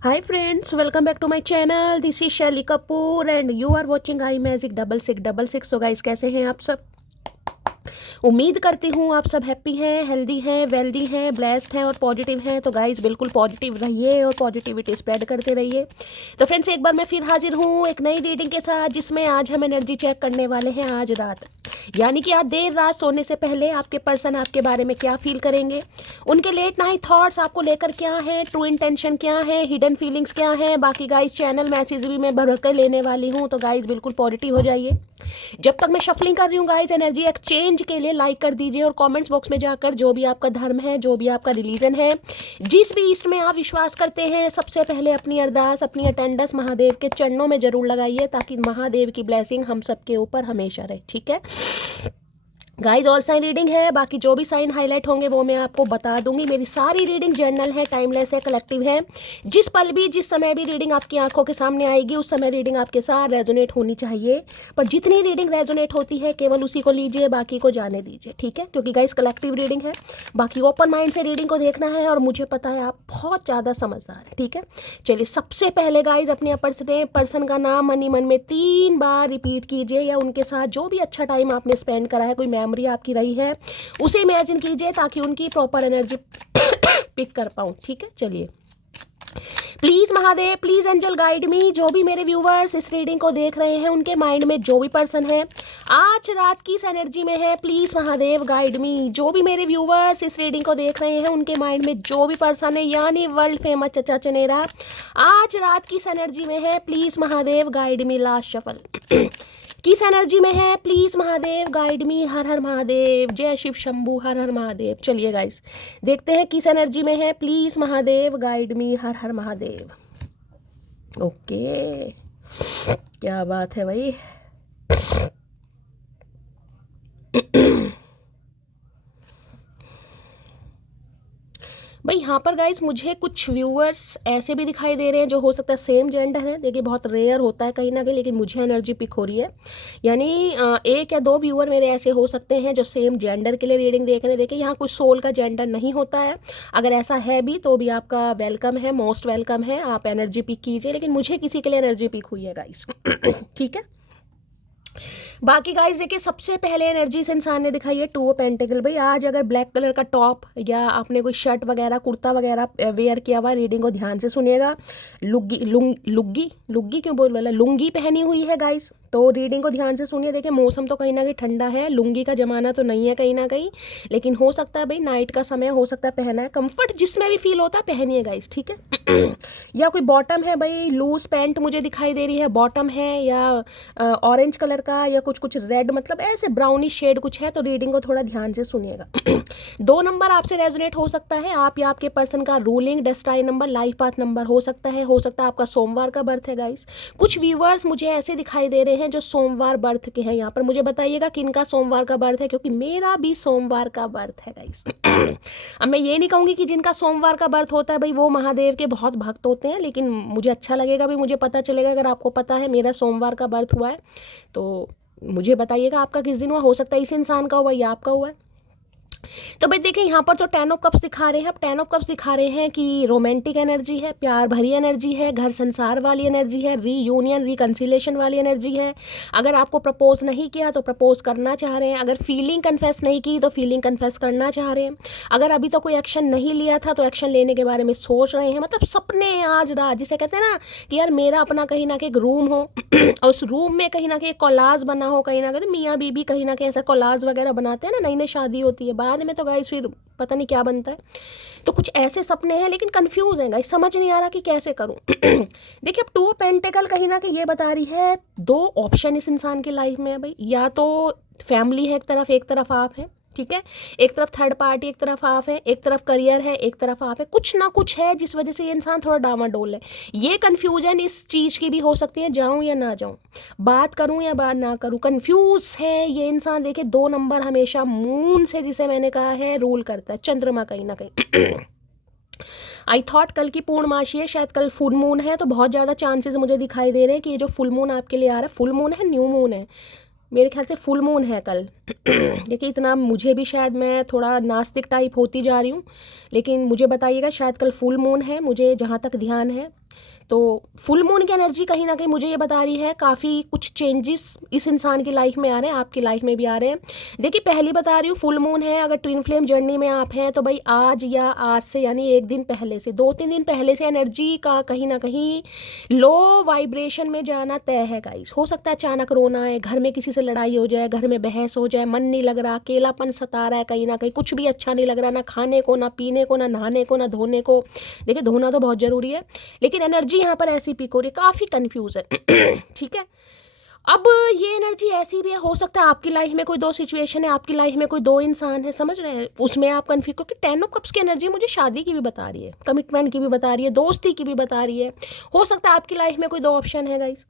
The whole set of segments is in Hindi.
Hi friends, welcome back to my channel. This is Shelly Kapoor and you are watching I Magic 6666. So guys, कैसे हैं आप सब? उम्मीद करती हूँ आप सब हैप्पी हैं, हेल्दी हैं, वेल्दी हैं, ब्लेस्ड हैं और पॉजिटिव हैं। तो गाइज बिल्कुल पॉजिटिव रहिए और पॉजिटिविटी स्प्रेड करते रहिए। तो फ्रेंड्स एक बार मैं फिर हाजिर हूँ एक नई रीडिंग के साथ, जिसमें आज हम एनर्जी चेक करने वाले हैं आज रात, यानी कि आज देर रात सोने से पहले आपके पर्सन आपके बारे में क्या फील करेंगे, उनके लेट नाइट थॉट्स आपको लेकर क्या है, ट्रू इंटेंशन क्या है, हिडन फीलिंग्स क्या है। बाकी गाइज चैनल मैसेज भी मैं भर कर लेने वाली हूँ, तो गाइज बिल्कुल पॉजिटिव हो जाइए। जब तक मैं शफलिंग कर रही हूँ गाइज, एनर्जी एक्सचेंज के लिए लाइक कर दीजिए और कमेंट्स बॉक्स में जाकर जो भी आपका धर्म है, जो भी आपका रिलीजन है, जिस भी ईस्ट में आप विश्वास करते हैं, सबसे पहले अपनी अरदास, अपनी अटेंडेंस महादेव के चरणों में जरूर लगाइए, ताकि महादेव की ब्लेसिंग हम सबके ऊपर हमेशा रहे। ठीक है गाइज, ऑल साइन रीडिंग है। बाकी जो भी साइन हाईलाइट होंगे वो मैं आपको बता दूंगी। मेरी सारी रीडिंग जर्नल है, टाइमलेस है, कलेक्टिव है। जिस पल भी, जिस समय भी रीडिंग आपकी आंखों के सामने आएगी, उस समय रीडिंग आपके साथ रेजोनेट होनी चाहिए। पर जितनी रीडिंग रेजोनेट होती है केवल उसी को लीजिए, बाकी को जाने दीजिए। ठीक है, क्योंकि गाइज कलेक्टिव रीडिंग है। बाकी ओपन माइंड से रीडिंग को देखना है और मुझे पता है आप बहुत ज़्यादा समझदार हैं। ठीक है, चलिए सबसे पहले गाइज अपने पर्सन का नाम मनी मन में 3 बार रिपीट कीजिए, या उनके साथ जो भी अच्छा टाइम आपने स्पेंड करा है, कोई मेमोरी आपकी रही है, उसे इमेजिन कीजिए, ताकि उनकी प्रॉपर एनर्जी पिक कर पाऊँ। ठीक है, चलिए please Mahadev, please angel guide me. जो भी मेरे व्यूवर्स इस रीडिंग को देख रहे हैं, उनके माइंड में जो भी पर्सन है आज रात की इस एनर्जी में है, प्लीज महादेव गाइड मी। जो भी मेरे व्यूवर्स इस रीडिंग को देख रहे हैं, उनके माइंड में जो भी पर्सन है, यानी वर्ल्ड फेमस चचा चनेरा आज रात की इस एनर्जी में है, please Mahadev guide me. Last shuffle किस एनर्जी में है, प्लीज महादेव गाइड मी। हर हर महादेव, जय शिव शंभू, हर हर महादेव। चलिए गाइस देखते हैं किस एनर्जी में है, please Mahadev guide me. Her her Mahadev. Okay, क्या बात है भाई। भाई यहाँ पर गाइज मुझे कुछ व्यूअर्स ऐसे भी दिखाई दे रहे हैं जो हो सकता है सेम जेंडर है। देखिए बहुत रेयर होता है कहीं ना कहीं, लेकिन मुझे एनर्जी पिक हो रही है। यानी 1 या 2 व्यूअर मेरे ऐसे हो सकते हैं जो सेम जेंडर के लिए रीडिंग देख रहे हैं। देखिए यहाँ कोई सोल का जेंडर नहीं होता है, अगर ऐसा है भी तो भी आपका वेलकम है, मोस्ट वेलकम है। आप एनर्जी पिक कीजिए, लेकिन मुझे किसी के लिए एनर्जी पिक हुई है गाइज। ठीक है, बाकी गाइस देखिए सबसे पहले एनर्जी से इंसान ने दिखाई है 2 ऑफ पेंटिकल। भाई आज अगर ब्लैक कलर का टॉप या आपने कोई शर्ट वगैरह, कुर्ता वगैरह वेयर किया हुआ, रीडिंग को ध्यान से सुनिएगा। लुग्गी क्यों बोल रहा है, लुंगी पहनी हुई है गाइस, तो रीडिंग को ध्यान से सुनिए। देखिए मौसम तो कहीं ना कहीं ठंडा है, लुंगी का जमाना तो नहीं है कहीं ना कहीं, लेकिन हो सकता है भाई नाइट का समय, हो सकता है पहना है। कंफर्ट जिसमें भी फील होता है पहनिए गाइस। ठीक है या कोई बॉटम है भाई, लूज पैंट मुझे दिखाई दे रही है, बॉटम है, या ऑरेंज कलर का, या कुछ रेड, मतलब ऐसे ब्राउनी शेड कुछ है, तो रीडिंग को थोड़ा ध्यान से सुनिएगा। 2 नंबर आपसे रेजोनेट हो सकता है, आप या आपके पर्सन का ruling destined number, life path number हो सकता है आपका सोमवार का बर्थ है गाइस। कुछ व्यूवर्स मुझे ऐसे दिखाई दे रहे हैं जो सोमवार बर्थ के हैं। यहाँ पर मुझे बताइएगा किनका सोमवार का बर्थ है, क्योंकि मेरा भी सोमवार का बर्थ है गाइस। अब मैं ये नहीं कहूँगी कि जिनका सोमवार का बर्थ होता है भाई वो महादेव के बहुत भक्त होते हैं, लेकिन मुझे अच्छा लगेगा भाई, मुझे पता चलेगा। अगर आपको पता है मेरा सोमवार का बर्थ हुआ है तो मुझे बताइएगा आपका किस दिन हुआ। हो सकता है इस इंसान का हुआ या आपका हुआ है। तो भाई देखिए यहाँ पर तो 10 ऑफ कप्स दिखा रहे हैं। अब 10 ऑफ कप्स दिखा रहे हैं कि रोमांटिक एनर्जी है, प्यार भरी एनर्जी है, घर संसार वाली एनर्जी है, रीयूनियन रिकन्सिलेशन वाली एनर्जी है। अगर आपको प्रपोज नहीं किया तो प्रपोज करना चाह रहे हैं, अगर फीलिंग कन्फेस नहीं की तो फीलिंग कन्फेस करना चाह रहे हैं, अगर अभी तो कोई एक्शन नहीं लिया था तो एक्शन लेने के बारे में सोच रहे हैं। मतलब सपने आज रात, जिसे कहते हैं ना कि यार मेरा अपना कहीं ना कहीं एक रूम हो और उस रूम में कहीं ना कहीं कोलाज बना हो, कहीं ना कहीं मियाँ बीबी कहीं ना कहीं ऐसा कोलाज वगैरह बनाते हैं ना, नई नई शादी होती है, बाद में तो गाइस फिर पता नहीं क्या बनता है। तो कुछ ऐसे सपने हैं, लेकिन कंफ्यूज हैं गाइस, समझ नहीं आ रहा कि कैसे करूं। देखिए अब 2 पेंटिकल कहीं ना कहीं ये बता रही है 2 ऑप्शन इस इंसान की लाइफ में है भाई। या तो फैमिली है एक तरफ आप हैं, ठीक है, एक तरफ थर्ड पार्टी, एक तरफ आप है, एक तरफ करियर है, एक तरफ आप है। कुछ ना कुछ है जिस वजह से ये इंसान थोड़ा डामाडोल है। ये कंफ्यूजन इस चीज़ की भी हो सकती है, जाऊं या ना जाऊं, बात करूं या बात ना करूं, कंफ्यूज है ये इंसान। देखिए 2 नंबर हमेशा मून से, जिसे मैंने कहा है, रूल करता है, चंद्रमा कहीं ना कहीं। आई थॉट कल की पूर्णमासी है, शायद कल फुल मून है, तो बहुत ज़्यादा चांसेस मुझे दिखाई दे रहे हैं कि ये जो फुल मून आपके लिए आ रहा है, फुल मून है, न्यू मून है, मेरे ख्याल से फुल मून है कल। देखिए इतना मुझे भी, शायद मैं थोड़ा नास्तिक टाइप होती जा रही हूँ, लेकिन मुझे बताइएगा शायद कल फुल मून है, मुझे जहाँ तक ध्यान है। तो फुल मून की एनर्जी कहीं ना कहीं मुझे ये बता रही है काफ़ी कुछ चेंजेस इस इंसान की लाइफ में आ रहे हैं, आपकी लाइफ में भी आ रहे हैं। देखिए पहली बता रही हूँ, फुल मून है, अगर ट्विन फ्लेम जर्नी में आप हैं तो भाई आज या आज से यानी एक दिन पहले से 2-3 दिन पहले से एनर्जी का कहीं ना कहीं लो वाइब्रेशन में जाना तय है गाइस। हो सकता है अचानक रोना है, घर में किसी से लड़ाई हो जाए, घर में बहस हो जाए, मन नहीं लग रहा, अकेलापन सता रहा है, कहीं ना कहीं कुछ भी अच्छा नहीं लग रहा, ना खाने को, ना पीने को, ना नहाने को, ना धोने को। देखिए धोना तो बहुत ज़रूरी है, लेकिन एनर्जी यहाँ पर ऐसी पिक हो रही है, काफ़ी कंफ्यूज है। ठीक है, अब ये एनर्जी ऐसी भी है, हो सकता है आपकी लाइफ में कोई 2 सिचुएशन है, आपकी लाइफ में कोई 2 इंसान है, समझ रहे हैं, उसमें आप कन्फ्यूज, क्योंकि 10 ऑफ कप्स की एनर्जी मुझे शादी की भी बता रही है, कमिटमेंट की भी बता रही है, दोस्ती की भी बता रही है। हो सकता है आपकी लाइफ में कोई 2 ऑप्शन है गाइस।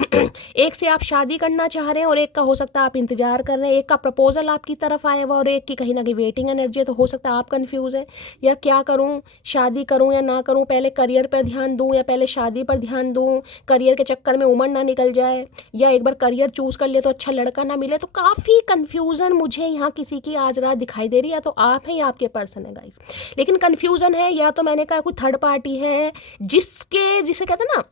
एक से आप शादी करना चाह रहे हैं और एक का हो सकता है आप इंतजार कर रहे हैं, एक का प्रपोजल आपकी तरफ आया हुआ और एक की कहीं ना कहीं वेटिंग एनर्जी है। तो हो सकता है आप कन्फ्यूज है, यार क्या करूँ, शादी करूँ या ना करूँ, पहले करियर पर ध्यान दूँ या पहले शादी पर ध्यान दूँ, करियर के चक्कर में उम्र ना निकल जाए, या एक बार करियर चूज कर ले तो अच्छा लड़का ना मिले। तो काफ़ी कंफ्यूजन मुझे यहाँ किसी की आज रात दिखाई दे रही है, या तो आप हैं या आपके पर्सन है गाइस। लेकिन कंफ्यूजन है, या तो मैंने कहा कोई थर्ड पार्टी है जिसे कहते हैं ना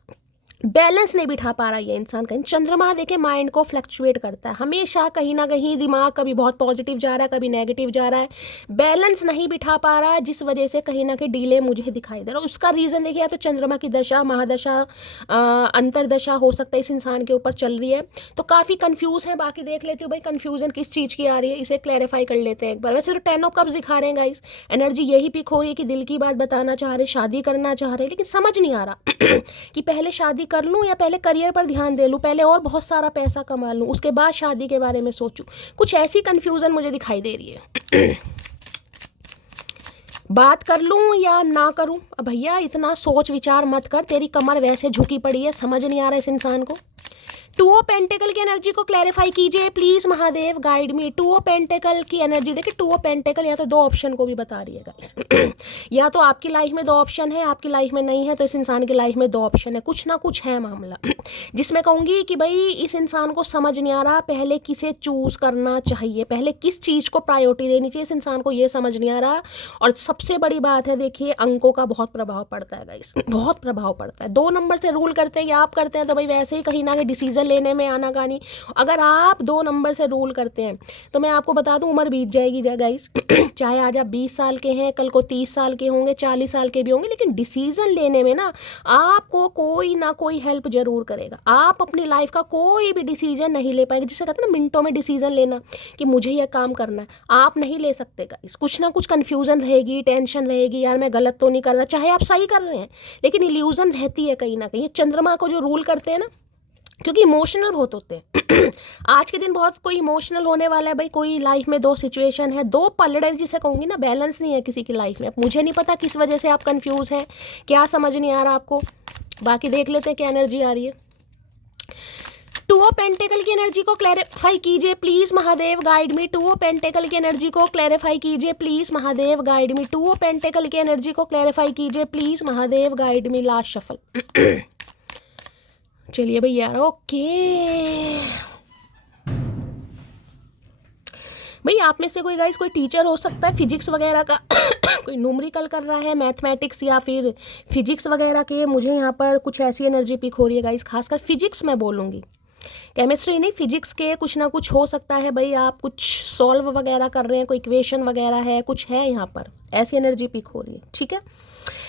बैलेंस नहीं बिठा पा रहा ये इंसान। कहीं चंद्रमा देखे माइंड को फ्लक्चुएट करता है हमेशा, कहीं ना कहीं दिमाग कभी बहुत पॉजिटिव जा रहा है, कभी नेगेटिव जा रहा है, बैलेंस नहीं बिठा पा रहा है, जिस वजह से कहीं ना कहीं डिले मुझे दिखाई दे रहा है। उसका रीज़न देखिए, या तो चंद्रमा की दशा, महादशा, अंतरदशा हो सकता है इस इंसान के ऊपर चल रही है, तो काफ़ी कंफ्यूज है। बाकी देख लेती हूँ भाई कंफ्यूजन किस चीज़ की आ रही है, इसे क्लैरिफाई कर लेते हैं एक बार। वैसे तो 10 ऑफ कप्स दिखा रहे हैं गाइस, एनर्जी यही पिक हो रही है कि दिल की बात बताना चाह रहे, शादी करना चाह रहे, लेकिन समझ नहीं आ रहा कि पहले शादी कर लूँ या पहले करियर पर ध्यान दे लूँ, पहले और बहुत सारा पैसा कमा लूँ, उसके बाद शादी के बारे में सोचूं। कुछ ऐसी कंफ्यूजन मुझे दिखाई दे रही है। बात कर लूँ या ना करूँ, अब भैया इतना सोच विचार मत कर, तेरी कमर वैसे झुकी पड़ी है, समझ नहीं आ रहा इस इंसान को। 2 ऑफ पेंटिकल की एनर्जी को क्लैरिफाई कीजिए please Mahadev, guide me. 2 of pentacle की एनर्जी देखिए, 2 ऑफ पेंटिकल या तो 2 ऑप्शन को भी बता रही है गाइस। या तो आपकी लाइफ में 2 ऑप्शन है, आपकी लाइफ में नहीं है, तो इस इंसान की लाइफ में 2 ऑप्शन है, कुछ ना कुछ है मामला। जिसमें कहूँगी कि भाई इस इंसान को समझ नहीं आ रहा पहले किसे चूज करना चाहिए, पहले किस चीज़ को प्रायोरिटी देनी चाहिए, इस इंसान को ये समझ नहीं आ रहा। और सबसे बड़ी बात है देखिए, अंकों का बहुत प्रभाव पड़ता है गाइस, बहुत प्रभाव पड़ता है। 2 नंबर से रूल करते हैं या आप करते हैं तो भाई वैसे ही कहीं ना कहीं डिसीजन लेने में आनाकानी। अगर आप 2 नंबर से रूल करते हैं तो मैं आपको बता दूं उम्र बीत जाएगी गाइस। चाहे आज आप 20 साल के हैं, कल को 30 साल के होंगे, 40 साल के भी होंगे, लेकिन डिसीजन लेने में ना आपको कोई ना कोई हेल्प जरूर करेगा। आप अपनी लाइफ का कोई भी डिसीजन नहीं ले पाएंगे, जिसे कहते हैं ना मिनटों में डिसीजन लेना कि मुझे यह काम करना है, आप नहीं ले सकते गाइस। कुछ ना कुछ कंफ्यूजन रहेगी, टेंशन रहेगी, यार मैं गलत तो नहीं कर रहा, चाहे आप सही कर रहे हैं, लेकिन इल्यूजन रहती है कहीं ना कहीं। ये चंद्रमा को जो रूल करते हैं ना, क्योंकि इमोशनल बहुत होते हैं। आज के दिन बहुत कोई इमोशनल होने वाला है भाई। कोई लाइफ में 2 सिचुएशन है, 2 पलड़े जिसे कहूँगी ना, बैलेंस नहीं है किसी की लाइफ में। मुझे नहीं पता किस वजह से आप कंफ्यूज हैं, क्या समझ नहीं आ रहा आपको। बाकी देख लेते हैं क्या एनर्जी आ रही है। 2 ऑफ पेंटिकल की एनर्जी को क्लैरिफाई कीजिए please Mahadev, guide me. 2 of pentacle की एनर्जी को क्लैरिफाई कीजिए please Mahadev, guide me. 2 of pentacle की एनर्जी को क्लैरिफाई कीजिए please Mahadev, guide me. Last shuffle. चलिए भाई यार, ओके भाई, आप में से कोई गाइस कोई टीचर हो सकता है फिजिक्स वगैरह का। कोई न्यूमेरिकल कर रहा है, मैथमेटिक्स या फिर फिजिक्स वगैरह के। मुझे यहाँ पर कुछ ऐसी एनर्जी पिक हो रही है गाइस, खासकर फिजिक्स में बोलूँगी, केमिस्ट्री नहीं, फिजिक्स के कुछ ना कुछ हो सकता है भाई। आप कुछ सॉल्व वगैरह कर रहे हैं, कोई इक्वेशन वगैरह है, कुछ है यहाँ पर, ऐसी एनर्जी पिक हो रही है। ठीक है,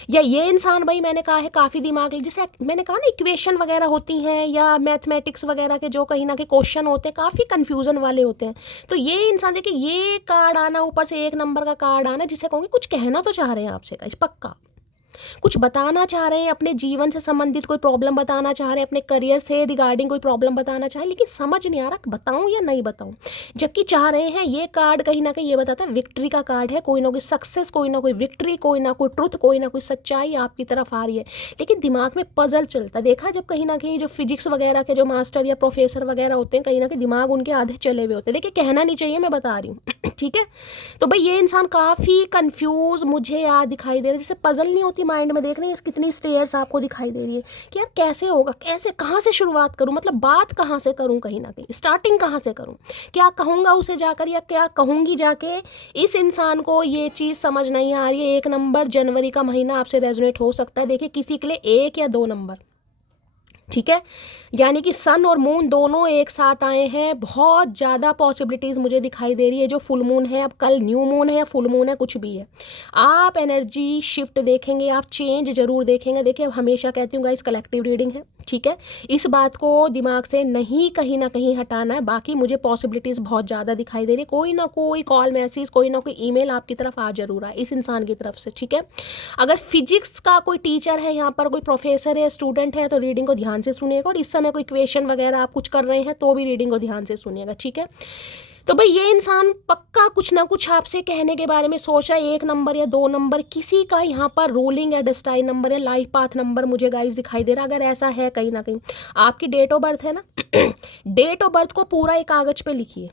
या ये इंसान भाई मैंने कहा है काफ़ी दिमाग, जिसे मैंने कहा ना इक्वेशन वगैरह होती हैं या मैथमेटिक्स वगैरह के जो कहीं ना कहीं क्वेश्चन होते हैं काफ़ी कंफ्यूजन वाले होते हैं। तो ये इंसान देखिए, ये कार्ड आना, ऊपर से 1 नंबर का कार्ड आना, जिसे कहूँगी कुछ कहना तो चाह रहे हैं आपसे गाइस, पक्का कुछ बताना चाह रहे हैं, अपने जीवन से संबंधित कोई प्रॉब्लम बताना चाह रहे हैं, अपने करियर से रिगार्डिंग कोई प्रॉब्लम बताना चाह रहे हैं, लेकिन समझ नहीं आ रहा बताऊं या नहीं बताऊं। जबकि चाह रहे हैं, ये कार्ड कहीं ना कहीं ये बताता है विक्ट्री का कार्ड है, कोई ना कोई सक्सेस, कोई ना कोई विक्ट्री, कोई ना कोई ट्रुथ, कोई ना कोई सच्चाई आपकी तरफ आ रही है। लेकिन दिमाग में पजल चलता है। देखा जब कहीं ना कहीं जो फिजिक्स वगैरह के जो मास्टर या प्रोफेसर वगैरह होते हैं, कहीं ना कहीं दिमाग उनके आधे चले हुए होते हैं। देखिए कहना नहीं चाहिए, मैं बता रही हूँ। ठीक है, तो भाई ये इंसान काफ़ी कंफ्यूज मुझे याद दिखाई दे रहा है, जैसे पजल नहीं होती माइंड में। देख रहे हैं कितनी स्टेयर्स आपको दिखाई दे रही है कि यार कैसे होगा, कैसे, कहाँ से शुरुआत करूँ, मतलब बात कहाँ से करूँ, कहीं ना कहीं स्टार्टिंग कहाँ से करूँ, क्या कहूँगा उसे जाकर या क्या कहूँगी जाके। इस इंसान को ये चीज़ समझ नहीं आ रही है। 1 नंबर जनवरी का महीना आपसे रेजोनेट हो सकता है। देखिए किसी के लिए 1 या 2 नंबर, ठीक है, यानी कि सन और मून दोनों एक साथ आए हैं। बहुत ज़्यादा पॉसिबिलिटीज़ मुझे दिखाई दे रही है। जो फुल मून है, अब कल न्यू मून है या फुल मून है, कुछ भी है, आप एनर्जी शिफ्ट देखेंगे, आप चेंज जरूर देखेंगे। देखिए, अब हमेशा कहती हूँ गाइस, कलेक्टिव रीडिंग है, ठीक है, इस बात को दिमाग से नहीं कहीं ना कहीं हटाना है। बाकी मुझे पॉसिबिलिटीज़ बहुत ज़्यादा दिखाई दे रही है। कोई ना कोई कॉल मैसेज, कोई ना कोई ईमेल आपकी तरफ आ जरूर है, इस इंसान की तरफ से, ठीक है। अगर फिजिक्स का कोई टीचर है यहाँ पर, कोई प्रोफेसर है, स्टूडेंट है, तो रीडिंग को ध्यान से सुनिएगा। और इस समय कोई क्वेश्चन वगैरह आप कुछ कर रहे हैं तो भी रीडिंग को ध्यान से सुनिएगा, ठीक है। तो भाई ये इंसान पक्का कुछ ना कुछ आपसे कहने के बारे में सोच रहा है। 1 नंबर या 2 नंबर किसी का यहाँ पर रूलिंग या डेस्टाइन नंबर या लाइफ पाथ नंबर मुझे गाइस दिखाई दे रहा है। अगर ऐसा है कहीं ना कहीं, आपकी डेट ऑफ बर्थ है ना, डेट ऑफ बर्थ को पूरा एक कागज पे लिखिए।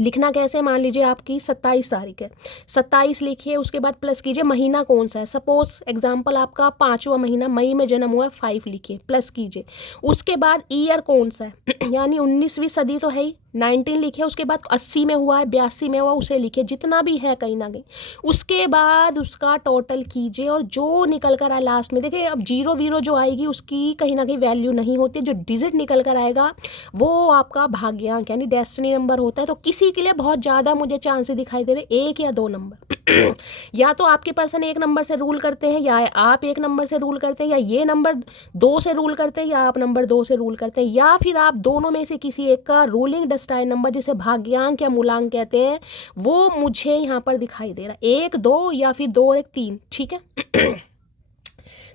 लिखना कैसे, मान लीजिए आपकी 27 तारीख है, 27 लिखिए, उसके बाद प्लस कीजिए महीना कौन सा है। सपोज एग्जांपल आपका 5वां महीना मई में जन्म हुआ है, 5 लिखिए, प्लस कीजिए। उसके बाद ईयर कौन सा है, यानी 19वीं सदी तो है ही, 19 लिखे। उसके बाद 80 में हुआ है, 82 में हुआ, उसे लिखे, जितना भी है कहीं ना कहीं। उसके बाद उसका टोटल कीजिए और जो निकल कर आए लास्ट में, देखिए अब जीरो वीरो जो आएगी उसकी कहीं ना कहीं वैल्यू नहीं होती। जो डिजिट निकल कर आएगा वो आपका भाग्यांक यानी डेस्टिनी नंबर होता है। तो किसी के लिए बहुत ज़्यादा मुझे चांसेस दिखाई दे रहे 1 या 2 नंबर। या तो आपके पर्सन 1 नंबर से रूल करते हैं, या आप 1 नंबर से रूल करते हैं, या ये नंबर 2 से रूल करते हैं, या आप नंबर 2 से रूल करते हैं, या फिर आप दोनों में से किसी एक का रूलिंग डेस्टाइन नंबर, जिसे भाग्यांक या मूलांक कहते हैं, वो मुझे यहाँ पर दिखाई दे रहा है। 1, 2 या फिर 2 और 1 3, ठीक है।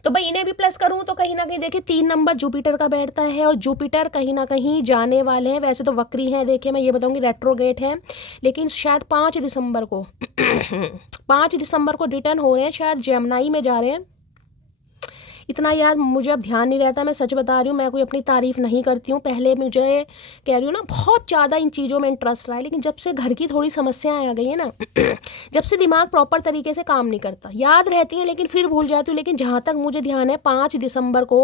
तो भाई इन्हें भी प्लस करूँ तो कहीं ना कहीं देखिए 3 नंबर जुपिटर का बैठता है, और जुपिटर कहीं ना कहीं जाने वाले हैं। वैसे तो वक्री हैं, देखिए मैं ये बताऊंगी रेट्रोगेट है, लेकिन शायद 5 दिसंबर को 5 दिसंबर को रिटर्न हो रहे हैं, शायद जेमिनी में जा रहे हैं। इतना यार मुझे अब ध्यान नहीं रहता, मैं सच बता रही हूँ, मैं कोई अपनी तारीफ नहीं करती हूँ। पहले मुझे कह रही हूँ ना, बहुत ज़्यादा इन चीज़ों में इंटरेस्ट रहा है, लेकिन जब से घर की थोड़ी समस्याएं आ गई है ना, जब से दिमाग प्रॉपर तरीके से काम नहीं करता, याद रहती हैं लेकिन फिर भूल जाती हूँ। लेकिन जहाँ तक मुझे ध्यान है 5 दिसंबर को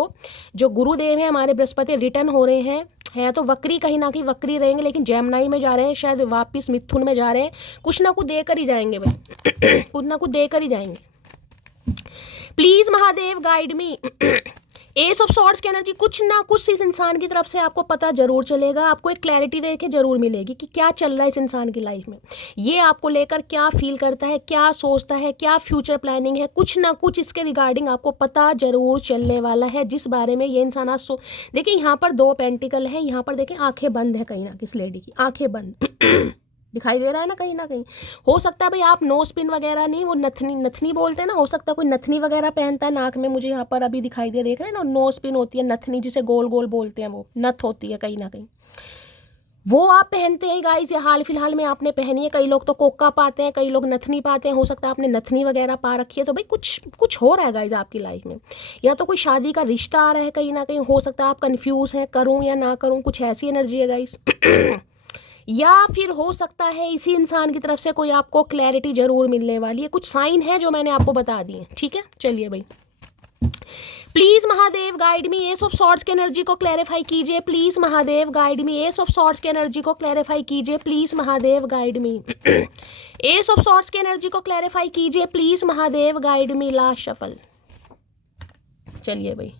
जो गुरुदेव हैं हमारे बृहस्पति रिटर्न हो रहे हैं तो वक्री, कहीं ना कहीं वक्री रहेंगे, लेकिन जेमिनी में जा रहे हैं, शायद वापस मिथुन में जा रहे हैं। कुछ ना कुछ देकर ही जाएंगे भाई, कुछ ना कुछ देकर ही जाएंगे। Please Mahadev guide me. Ace of swords की एनर्जी, कुछ ना कुछ इस इंसान की तरफ से आपको पता जरूर चलेगा, आपको एक क्लैरिटी देके जरूर मिलेगी कि क्या चल रहा है इस इंसान की लाइफ में, ये आपको लेकर क्या फील करता है, क्या सोचता है, क्या फ्यूचर प्लानिंग है। कुछ ना कुछ इसके रिगार्डिंग आपको पता जरूर चलने वाला है, जिस बारे में ये इंसान आज देखिए यहाँ पर 2 पेंटिकल है, यहाँ पर देखें आंखें बंद है, कहीं ना किस लेडी की आंखें बंद दिखाई दे रहा है ना कहीं ना कहीं। हो सकता है भाई आप नोज पिन वगैरह नहीं, वो नथनी बोलते हैं ना, हो सकता है कोई नथनी वगैरह पहनता है नाक में, मुझे यहाँ पर अभी दिखाई दे, देख रहे हैं ना, नोज पिन होती है, नथनी जिसे गोल गोल बोलते हैं, वो नथ होती है कहीं ना कहीं, वो आप पहनते हैं गाइस, या हाल फिलहाल में आपने पहनी है। कई लोग तो कोका पाते हैं, कई लोग नथनी पाते हैं, हो सकता है आपने नथनी वगैरह पा रखी है। तो भाई कुछ हो रहा है गाइस आपकी लाइफ में, या तो कोई शादी का रिश्ता आ रहा है कहीं ना कहीं, हो सकता है आप कंफ्यूज हैं करूं या ना करूं, कुछ ऐसी एनर्जी है गाइस। या फिर हो सकता है इसी इंसान की तरफ से कोई आपको क्लैरिटी जरूर मिलने वाली है। कुछ साइन है जो मैंने आपको बता दिए, ठीक है। चलिए भाई, please Mahadev guide me, ace of swords की एनर्जी को क्लैरिफाई कीजिए। Please Mahadev guide me, ace of swords की एनर्जी को क्लैरिफाई कीजिए। Please Mahadev guide me, ace of swords की एनर्जी को क्लैरिफाई कीजिए। Please Mahadev guide me. Last shuffle. चलिए भाई,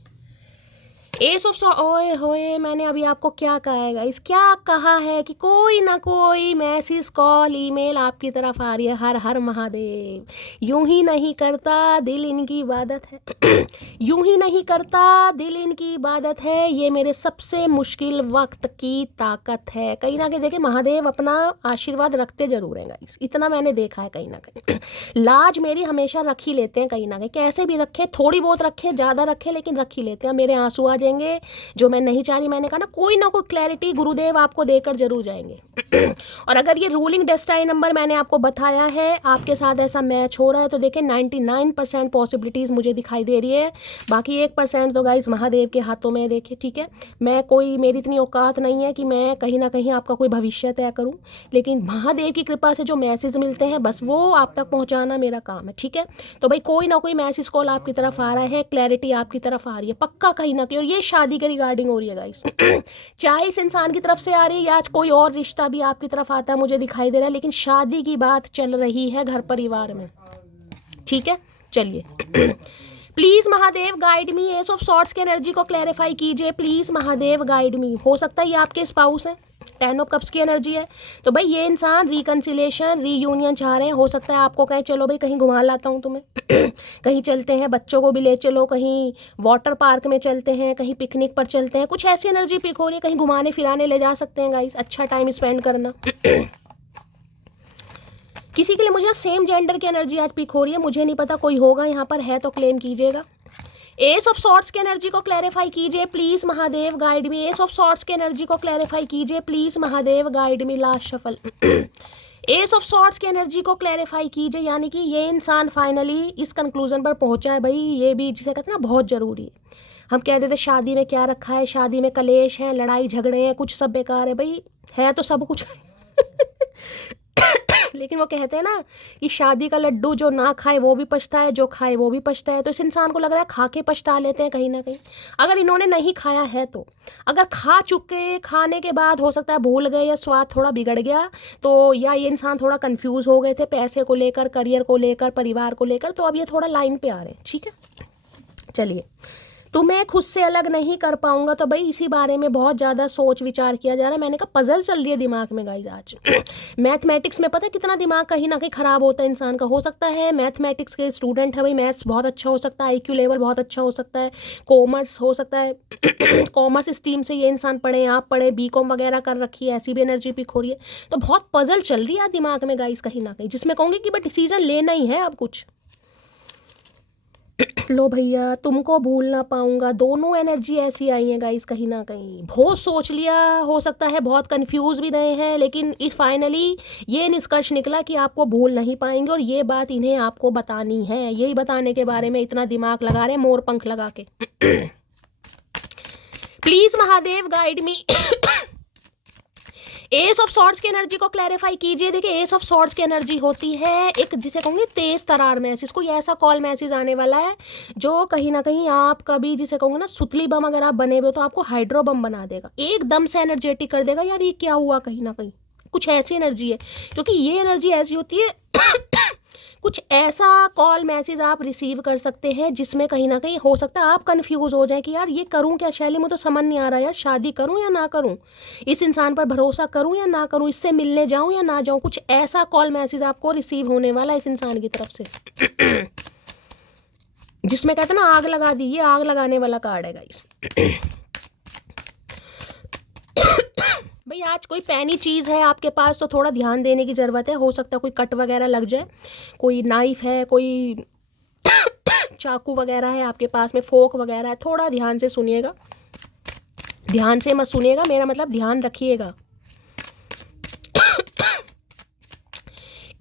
एस ऑफ ओए होए, मैंने अभी आपको क्या कहा है गाइस, क्या कहा है कि कोई ना कोई मैसेज कॉल ईमेल आपकी तरफ आ रही है। हर हर महादेव। यूं ही नहीं करता दिल इनकी इबादत है, यूं ही नहीं करता दिल इनकी इबादत है, ये मेरे सबसे मुश्किल वक्त की ताकत है। कहीं ना कहीं देखिए महादेव अपना आशीर्वाद रखते जरूर हैं गाइस, इतना मैंने देखा है कहीं ना कहीं। लाज मेरी हमेशा रख ही लेते हैं कहीं ना कहीं, कैसे भी रखे, थोड़ी बहुत रखे, ज़्यादा रखे, लेकिन रख ही लेते हैं। मेरे आंसू आ जो मैं नहीं चाह रही, मैंने कहा ना कोई क्लैरिटी गुरुदेव आपको देकर जरूर जाएंगे। और अगर ये रूलिंग डेस्टाइन नंबर मैंने आपको बताया है, आपके साथ ऐसा मैच हो रहा है, तो देखें 99% पॉसिबिलिटीज मुझे दिखाई दे रही है। बाकी 1% तो गाइस महादेव के हाथों में है, देखिए, ठीक है। मेरी इतनी औकात नहीं है कि मैं कहीं ना कहीं आपका कोई भविष्य तय करूं, लेकिन महादेव की कृपा से जो मैसेज मिलते हैं बस वो आप तक पहुंचाना मेरा काम है, ठीक है। तो भाई कोई ना कोई मैसेज कॉल आपकी तरफ आ रहा है, क्लैरिटी आपकी तरफ आ रही है पक्का कहीं ना कहीं, और ये शादी के रिगार्डिंग हो रही है गाइस। चाहे इस इंसान की तरफ से आ रही है या कोई और रिश्ता भी आपकी तरफ आता है, मुझे दिखाई दे रहा है, लेकिन शादी की बात चल रही है घर परिवार में, ठीक है। चलिए, please Mahadev guide me, ace of swords की एनर्जी को क्लैरिफाई कीजिए प्लीज महादेव गाइड मी। हो सकता है ये आपके स्पाउस है, 10 ऑफ कप्स की एनर्जी है, तो भाई ये इंसान रिकन्सिलेशन रीयूनियन चाह रहे हैं। हो सकता है आपको कहें चलो भाई कहीं घुमा लाता हूँ तुम्हें कहीं चलते हैं, बच्चों को भी ले चलो, कहीं वाटर पार्क में चलते हैं, कहीं पिकनिक पर चलते हैं, कुछ ऐसी एनर्जी पिक हो रही है, कहीं घुमाने फिराने ले जा सकते हैं गाइस, अच्छा टाइम स्पेंड करना किसी के लिए मुझे सेम जेंडर की एनर्जी आज पिक हो रही है, मुझे नहीं पता कोई होगा यहाँ पर, है तो क्लेम कीजिएगा। एस ऑफ सॉर्ट्स की एनर्जी को क्लैरिफाई कीजिए please Mahadev guide me, ace of swords की एनर्जी को क्लैरिफाई कीजिए please Mahadev guide me. Last shuffle ace of swords की एनर्जी को क्लैरिफाई कीजिए, यानी कि ये इंसान फाइनली इस कंक्लूजन पर पहुंचा है भाई, ये भी जिसे कहते हैं ना बहुत जरूरी है। हम कहते थे शादी में क्या रखा है, शादी में कलेश है, लड़ाई झगड़े हैं, कुछ सब बेकार है, भाई है तो सब कुछ लेकिन वो कहते हैं ना कि शादी का लड्डू जो ना खाए वो भी पछता है, जो खाए वो भी पछता है। तो इस इंसान को लग रहा है खा के पछता लेते हैं कहीं ना कहीं। अगर इन्होंने नहीं खाया है तो, अगर खा चुके, खाने के बाद हो सकता है भूल गए या स्वाद थोड़ा बिगड़ गया, तो या ये इंसान थोड़ा कंफ्यूज हो गए थे पैसे को लेकर, करियर को लेकर, परिवार को लेकर, तो अब ये थोड़ा लाइन पे आ रहे हैं। ठीक है, चलिए। तुम्हें खुद से अलग नहीं कर पाऊंगा, तो भाई इसी बारे में बहुत ज़्यादा सोच विचार किया जा रहा है। मैंने कहा पजल चल रही है दिमाग में गाइस आज मैथमेटिक्स में पता है कितना दिमाग कहीं ना कहीं ख़राब होता है इंसान का। हो सकता है मैथमेटिक्स के स्टूडेंट है भाई, मैथ्स बहुत अच्छा हो सकता है, IQ लेवल बहुत अच्छा हो सकता है, कॉमर्स हो सकता है कॉमर्स स्ट्रीम से ये इंसान पढ़े, आप पढ़े, BCom वगैरह कर रखी है, ऐसी भी एनर्जी पिक हो रही है। तो बहुत पजल चल रही है दिमाग में गाइस कहीं ना कहीं, जिसमें कहूँगी कि बट डिसीजन लेना ही है अब कुछ। लो भैया तुमको भूल ना पाऊंगा, दोनों एनर्जी ऐसी आई है गाइस कहीं ना कहीं। बहुत सोच लिया, हो सकता है बहुत कंफ्यूज भी रहे हैं, लेकिन इस फाइनली ये निष्कर्ष निकला कि आपको भूल नहीं पाएंगे, और ये बात इन्हें आपको बतानी है। यही बताने के बारे में इतना दिमाग लगा रहे हैं मोर पंख लगा के please Mahadev guide me ace of swords की एनर्जी को क्लैरिफाई कीजिए। देखिए एस ऑफ सॉर्ट्स की एनर्जी होती है एक जिसे कहूँगी तेज तरार मैसेज, कोई ऐसा कॉल मैसेज आने वाला है जो कहीं ना कहीं आप कभी जिसे कहूँगे ना सुतली बम अगर आप बने हुए हो तो आपको हाइड्रो बम बना देगा, एकदम से एनर्जेटिक कर देगा। यार ये क्या हुआ, कहीं ना कहीं कुछ ऐसी एनर्जी है, क्योंकि ये एनर्जी ऐसी होती है कुछ ऐसा कॉल मैसेज आप रिसीव कर सकते हैं जिसमें कहीं ना कहीं हो सकता है आप कंफ्यूज हो जाए कि यार ये करूं क्या शैली, मुझे तो समझ नहीं आ रहा यार, शादी करूं या ना करूं, इस इंसान पर भरोसा करूं या ना करूं, इससे मिलने जाऊं या ना जाऊं। कुछ ऐसा कॉल मैसेज आपको रिसीव होने वाला है इस इंसान की तरफ से जिसमें कहते हैं ना आग लगा दी, ये आग लगाने वाला कार्ड है गाइस भाई आज कोई पैनी चीज़ है आपके पास तो थोड़ा ध्यान देने की ज़रूरत है। हो सकता है कोई कट वगैरह लग जाए, कोई नाइफ है, कोई चाकू वगैरह है आपके पास में, फोक वगैरह है, थोड़ा ध्यान से सुनिएगा, ध्यान से मत सुनिएगा, मेरा मतलब ध्यान रखिएगा।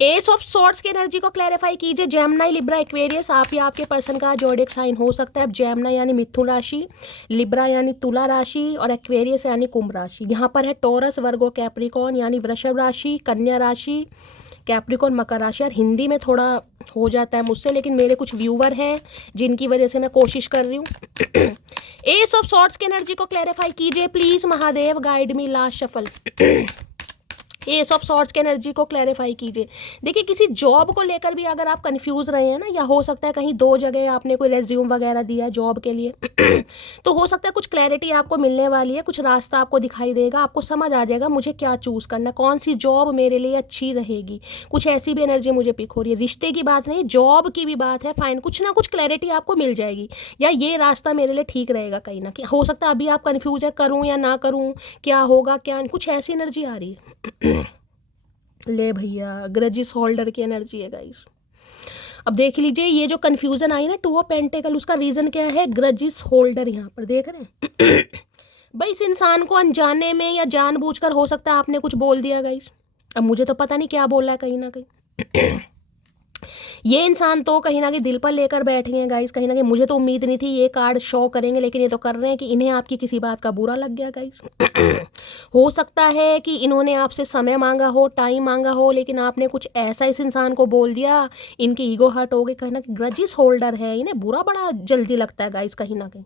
एस ऑफ सॉर्ट्स की एनर्जी को क्लैरिफाई कीजिए। जेमिनी, लिब्रा, एक्वेरियस आप या आपके पर्सन का जोडिक साइन हो सकता है। जेमिनी यानी मिथुन राशि, लिब्रा यानी तुला राशि, और एक्वेरियस यानी कुंभ राशि। यहाँ पर है टॉरस, वर्गो, कैप्रिकॉर्न यानी वृषभ राशि, कन्या राशि, कैप्रिकॉर्न, मकर राशि। और हिंदी में थोड़ा हो जाता है मुझसे, लेकिन मेरे कुछ व्यूवर हैं जिनकी वजह से मैं कोशिश कर रही हूँ। एस ऑफ सॉर्ट्स की एनर्जी को क्लैरिफाई कीजिए please Mahadev guide me. Last shuffle ace of swords की एनर्जी को क्लैरिफाई कीजिए। देखिए किसी जॉब को लेकर भी अगर आप कंफ्यूज रहे हैं ना, या हो सकता है कहीं 2 जगह आपने कोई रेज्यूम वगैरह दिया है जॉब के लिए तो हो सकता है कुछ क्लैरिटी आपको मिलने वाली है, कुछ रास्ता आपको दिखाई देगा, आपको समझ आ जाएगा मुझे क्या चूज़ करना, कौन सी जॉब मेरे लिए अच्छी रहेगी। कुछ ऐसी भी एनर्जी मुझे पिक हो रही है, रिश्ते की बात नहीं, जॉब की भी बात है। फाइन, कुछ ना कुछ क्लैरिटी आपको मिल जाएगी, या ये रास्ता मेरे लिए ठीक रहेगा कहीं ना कहीं। हो सकता है अभी आप कन्फ्यूज है, करूँ या ना करूँ, क्या होगा क्या, कुछ ऐसी एनर्जी आ रही है ले भैया ग्रजिस होल्डर की एनर्जी है गाइस। अब देख लीजिए ये जो कंफ्यूजन आई ना 2 ऑफ पेंटिकल, उसका रीजन क्या है, ग्रजिस होल्डर। यहाँ पर देख रहे हैं भाई इस इंसान को अनजाने में या जानबूझकर हो सकता है आपने कुछ बोल दिया गाइस। अब मुझे तो पता नहीं क्या बोला है कहीं ना कहीं ये इंसान तो कहीं ना कहीं दिल पर लेकर बैठ गए हैं गाइस कहीं ना कहीं। मुझे तो उम्मीद नहीं थी ये कार्ड शो करेंगे, लेकिन ये तो कर रहे हैं कि इन्हें आपकी किसी बात का बुरा लग गया गाइस हो सकता है कि इन्होंने आपसे समय मांगा हो, टाइम मांगा हो, लेकिन आपने कुछ ऐसा इस इंसान को बोल दिया, इनकी ईगो हर्ट हो गई। कहीं ना कहीं ग्रजिस होल्डर है, इन्हें बुरा बड़ा जल्दी लगता है गाइस कहीं ना कहीं।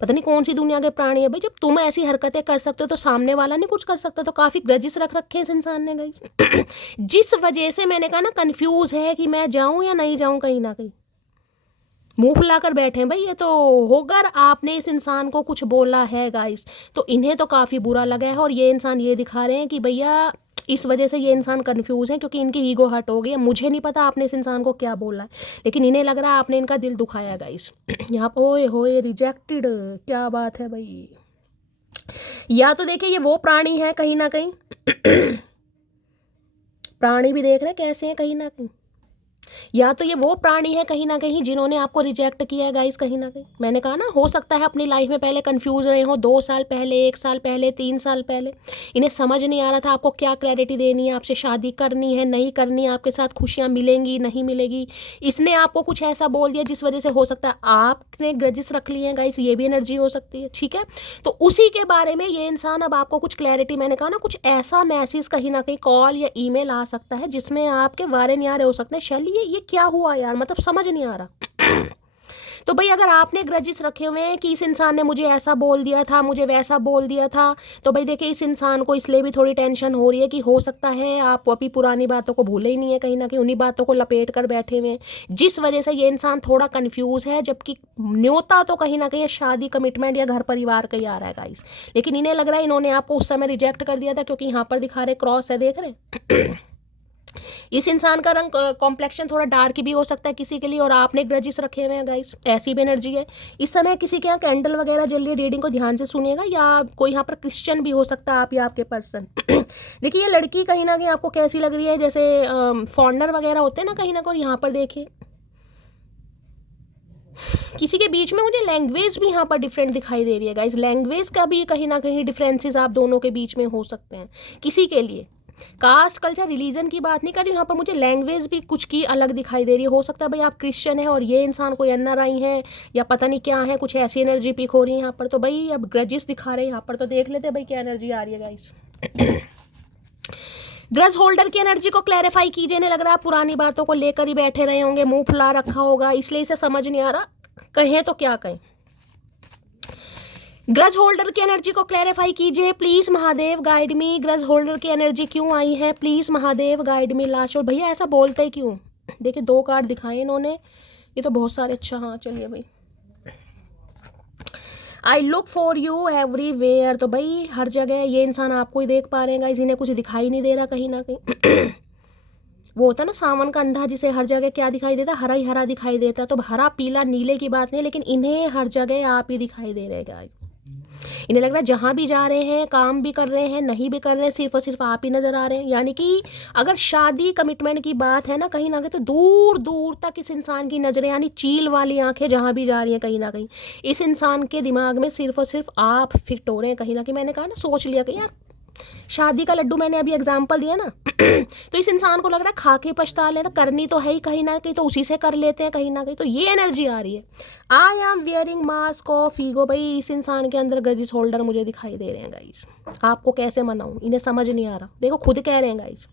पता नहीं कौन सी दुनिया के प्राणी है भाई, जब तुम ऐसी हरकतें कर सकते हो तो सामने वाला नहीं कुछ कर सकता। तो काफ़ी ग्रजिस रख रखे इस इंसान ने गाइस जिस वजह से मैंने कहा ना कंफ्यूज है कि मैं जाऊं या नहीं जाऊं कहीं ना कहीं। मुंह फुलाकर बैठे हैं भाई। ये तो होकर आपने इस इंसान को कुछ बोला है गाइस, तो इन्हें तो काफ़ी बुरा लगा है। और ये इंसान ये दिखा रहे हैं कि भैया इस वजह से ये इंसान कंफ्यूज है, क्योंकि इनकी ईगो हर्ट हो गई है। मुझे नहीं पता आपने इस इंसान को क्या बोला है, लेकिन इन्हें लग रहा है आपने इनका दिल दुखाया गाइस। यहाँ पर ओए होए रिजेक्टेड, क्या बात है भाई। या तो देखिए ये वो प्राणी है कहीं ना कहीं प्राणी भी देख रहे हैं कैसे हैं कहीं ना कहीं, या तो ये वो प्राणी है कहीं ना कहीं जिन्होंने आपको रिजेक्ट किया है गाइस। कहीं ना कहीं मैंने कहा ना, हो सकता है अपनी लाइफ में पहले कंफ्यूज रहे हो, 2 साल पहले, 1 साल पहले, 3 साल पहले। इन्हें समझ नहीं आ रहा था आपको क्या क्लैरिटी देनी है, आपसे शादी करनी है नहीं करनी है, आपके साथ खुशियाँ मिलेंगी नहीं मिलेगी। इसने आपको कुछ ऐसा बोल दिया जिस वजह से हो सकता है आपने ग्रजेस रख लिए हैं गाइस, ये भी एनर्जी हो सकती है। ठीक है, तो उसी के बारे में ये इंसान अब आपको कुछ क्लैरिटी, मैंने कहा ना कुछ ऐसा मैसेज कहीं ना कहीं कॉल या ईमेल आ सकता है जिसमें आपके वारे न्यारे हो सकते हैं। शैली ये क्या हुआ यार, मतलब समझ नहीं आ रहा। तो भाई अगर आपने ग्रजेस रखे हुए हैं कि इस इंसान ने मुझे ऐसा बोल दिया था, मुझे वैसा बोल दिया था, तो भाई देखिए इस इंसान को इसलिए भी थोड़ी टेंशन हो रही है कि हो सकता है आप अभी पुरानी बातों को भूले ही नहीं है, कहीं ना कहीं उन्हीं बातों को लपेट कर बैठे हुए हैं, जिस वजह से ये इंसान थोड़ा कंफ्यूज है। जबकि न्योता तो कहीं ना कहीं शादी, कमिटमेंट या घर परिवार का ही आ रहा है गाइस, लेकिन इन्हें लग रहा है इन्होंने आपको उस समय रिजेक्ट कर दिया था, क्योंकि यहाँ पर दिखा रहे क्रॉस है, देख रहे इस इंसान का रंग कॉम्प्लेक्शन थोड़ा डार्क भी हो सकता है किसी के लिए, और आपने ग्रजेस रखे हुए हैं गाइस, ऐसी भी एनर्जी है। इस समय किसी के यहाँ कैंडल वगैरह जल रही है, रीडिंग को ध्यान से सुनिएगा, या कोई यहाँ पर क्रिश्चियन भी हो सकता है आप या आपके पर्सन। देखिए ये लड़की कहीं ना कहीं आपको कैसी लग रही है, जैसे फॉरनर वगैरह होते हैं ना कहीं ना कहीं। यहाँ पर देखिए किसी के बीच में मुझे लैंग्वेज भी यहाँ पर डिफरेंट दिखाई दे रही है गाइस, लैंग्वेज का भी कहीं ना कहीं डिफरेंसेस आप दोनों के बीच में हो सकते हैं किसी के लिए। कास्ट, कल्चर, रिलीजन की बात नहीं कर रही, यहाँ पर मुझे लैंग्वेज भी कुछ की अलग दिखाई दे रही है। हो सकता है भाई आप क्रिश्चियन है और ये इंसान कोई NRI है या पता नहीं क्या है, कुछ ऐसी एनर्जी पिक हो रही है यहाँ पर। तो भाई अब ग्रजेस दिखा रहे हैं यहाँ पर, तो देख लेते हैं भाई क्या एनर्जी आ रही है गाइस। ग्रज होल्डर की एनर्जी को क्लैरिफाई कीजिए। नहीं लग रहा है पुरानी बातों को लेकर ही बैठे रहे होंगे, मुंह फुला रखा होगा, इसलिए इसे समझ नहीं आ रहा कहें तो क्या कहें। ग्रज होल्डर की एनर्जी को क्लैरिफाई कीजिए please Mahadev, guide me. Grudge holder की एनर्जी क्यों आई है, please Mahadev guide me last. और भैया ऐसा बोलते ही क्यों, देखिए 2 कार्ड दिखाए इन्होंने, ये तो बहुत सारे। अच्छा हाँ चलिए भाई, I look for you everywhere. तो भाई हर जगह ये इंसान आपको ही देख पा रहे हैं गाइस, इन्हें कुछ दिखाई नहीं दे रहा कहीं ना कहीं। वो होता है ना सावन का अंधा, जिसे हर जगह क्या दिखाई देता, हरा ही हरा दिखाई देता। तो हरा पीला नीले की बात नहीं, लेकिन इन्हें हर जगह आप ही दिखाई दे रहे हैं गाइस। इन्हें लग रहा है जहाँ भी जा रहे हैं, काम भी कर रहे हैं, नहीं भी कर रहे हैं, सिर्फ और सिर्फ आप ही नजर आ रहे हैं। यानी कि अगर शादी कमिटमेंट की बात है ना कहीं ना कहीं, तो दूर दूर तक इस इंसान की नजरें, यानी चील वाली आंखें जहाँ भी जा रही हैं कहीं ना कहीं, इस इंसान के दिमाग में सिर्फ और सिर्फ आप फिट हो रहे हैं कहीं ना कहीं। मैंने कहा ना, सोच लिया कि यार शादी का लड्डू मैंने अभी एग्जाम्पल दिया ना, तो इस इंसान को लग रहा है खा के पछता ले, तो करनी तो है ही कहीं ना कहीं, तो उसी से कर लेते हैं कहीं ना कहीं। तो ये एनर्जी आ रही है। I am wearing mask of ego. भाई इस इंसान के अंदर ग्रजेस होल्डर मुझे दिखाई दे रहे हैं गाइस, आपको कैसे मनाऊं, इन्हें समझ नहीं आ रहा। देखो खुद कह रहे हैं guys,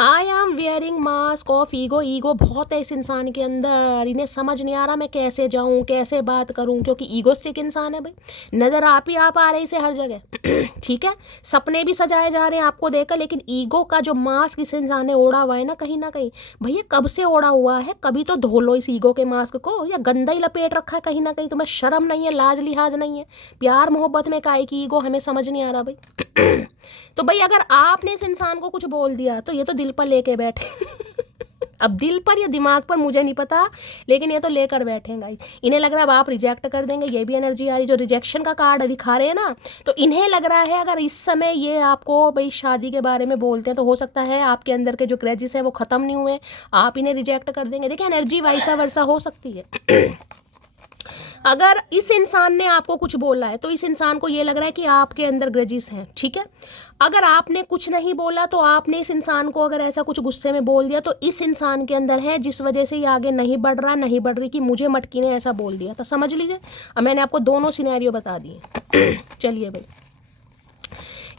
I am wearing mask of ego. Ego बहुत है इस इंसान के अंदर, इन्हें समझ नहीं आ रहा मैं कैसे जाऊं, कैसे बात करूं, क्योंकि ईगोस्टिक इंसान है भाई। नजर आप ही आप आ रहे इसे हर जगह। ठीक है, सपने भी सजाए जा रहे हैं आपको देखकर, लेकिन ईगो का जो मास्क इस इंसान ने ओढ़ा हुआ है ना कहीं भैया, कब से ओढ़ा हुआ है, कभी तो धो लो इस ईगो के मास्क को, या गंदा ही लपेट रखा है कहीं ना कहीं। तुम्हें शर्म नहीं है, लाज लिहाज नहीं है, प्यार मोहब्बत में काहे की ईगो, हमें समझ नहीं आ रहा भाई। तो भाई अगर आपने इस इंसान को कुछ बोल दिया तो ये तो दिल पर लेके बैठे। अब दिल पर या दिमाग पर मुझे नहीं पता, लेकिन ये तो लेकर बैठे हैं गाइस। इन्हें लग रहा है अब आप रिजेक्ट कर देंगे, ये भी एनर्जी आ रही, जो रिजेक्शन का कार्ड दिखा रहे हैं ना, तो इन्हें लग रहा है अगर इस समय ये आपको भाई शादी के बारे में बोलते हैं, तो हो सकता है आपके अंदर के जो ग्रजेस है वो खत्म नहीं हुए, आप इन्हें रिजेक्ट कर देंगे। देखिए एनर्जी वैसा वर्सा हो सकती है। अगर इस इंसान ने आपको कुछ बोला है, तो इस इंसान को ये लग रहा है कि आपके अंदर ग्रजेस हैं। ठीक है, अगर आपने कुछ नहीं बोला, तो आपने इस इंसान को अगर ऐसा कुछ गुस्से में बोल दिया, तो इस इंसान के अंदर है, जिस वजह से ये आगे नहीं बढ़ रहा, नहीं बढ़ रही, कि मुझे मटकी ने ऐसा बोल दिया। तो समझ लीजिए, अब मैंने आपको दोनों सिनेरियो बता दिए। चलिए भाई,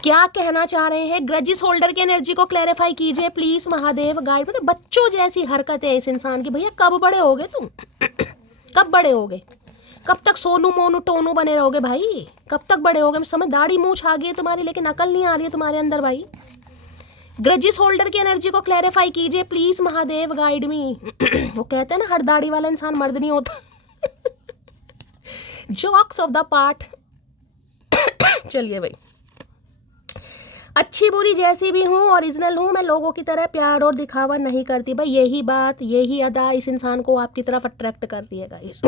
क्या कहना चाह रहे हैं, ग्रजेस होल्डर की एनर्जी को क्लैरिफाई कीजिए प्लीज महादेव गाइड। मतलब बच्चों जैसी हरकत है इस इंसान की। भैया कब बड़े होगे तुम? कब बड़े होगे? कब तक सोनू मोनू टोनू बने रहोगे भाई? कब तक बड़े होगे? समझ, दाढ़ी मूछ आ गई है तुम्हारी, लेकिन अकल नहीं आ रही है तुम्हारे अंदर भाई। ग्रजिस होल्डर की एनर्जी को क्लैरिफाई कीजिए प्लीज महादेव, गाइड मी। वो कहते हैं ना हर दाढ़ी वाला इंसान मर्द नहीं होता। Jokes of the part. चलिए भाई, अच्छी बुरी जैसी भी हूँ, ओरिजिनल हूँ, मैं लोगों की तरह प्यार और दिखावा नहीं करती। भाई यही बात, यही अदा इस इंसान को आपकी तरफ अट्रैक्ट कर रही है गाइस।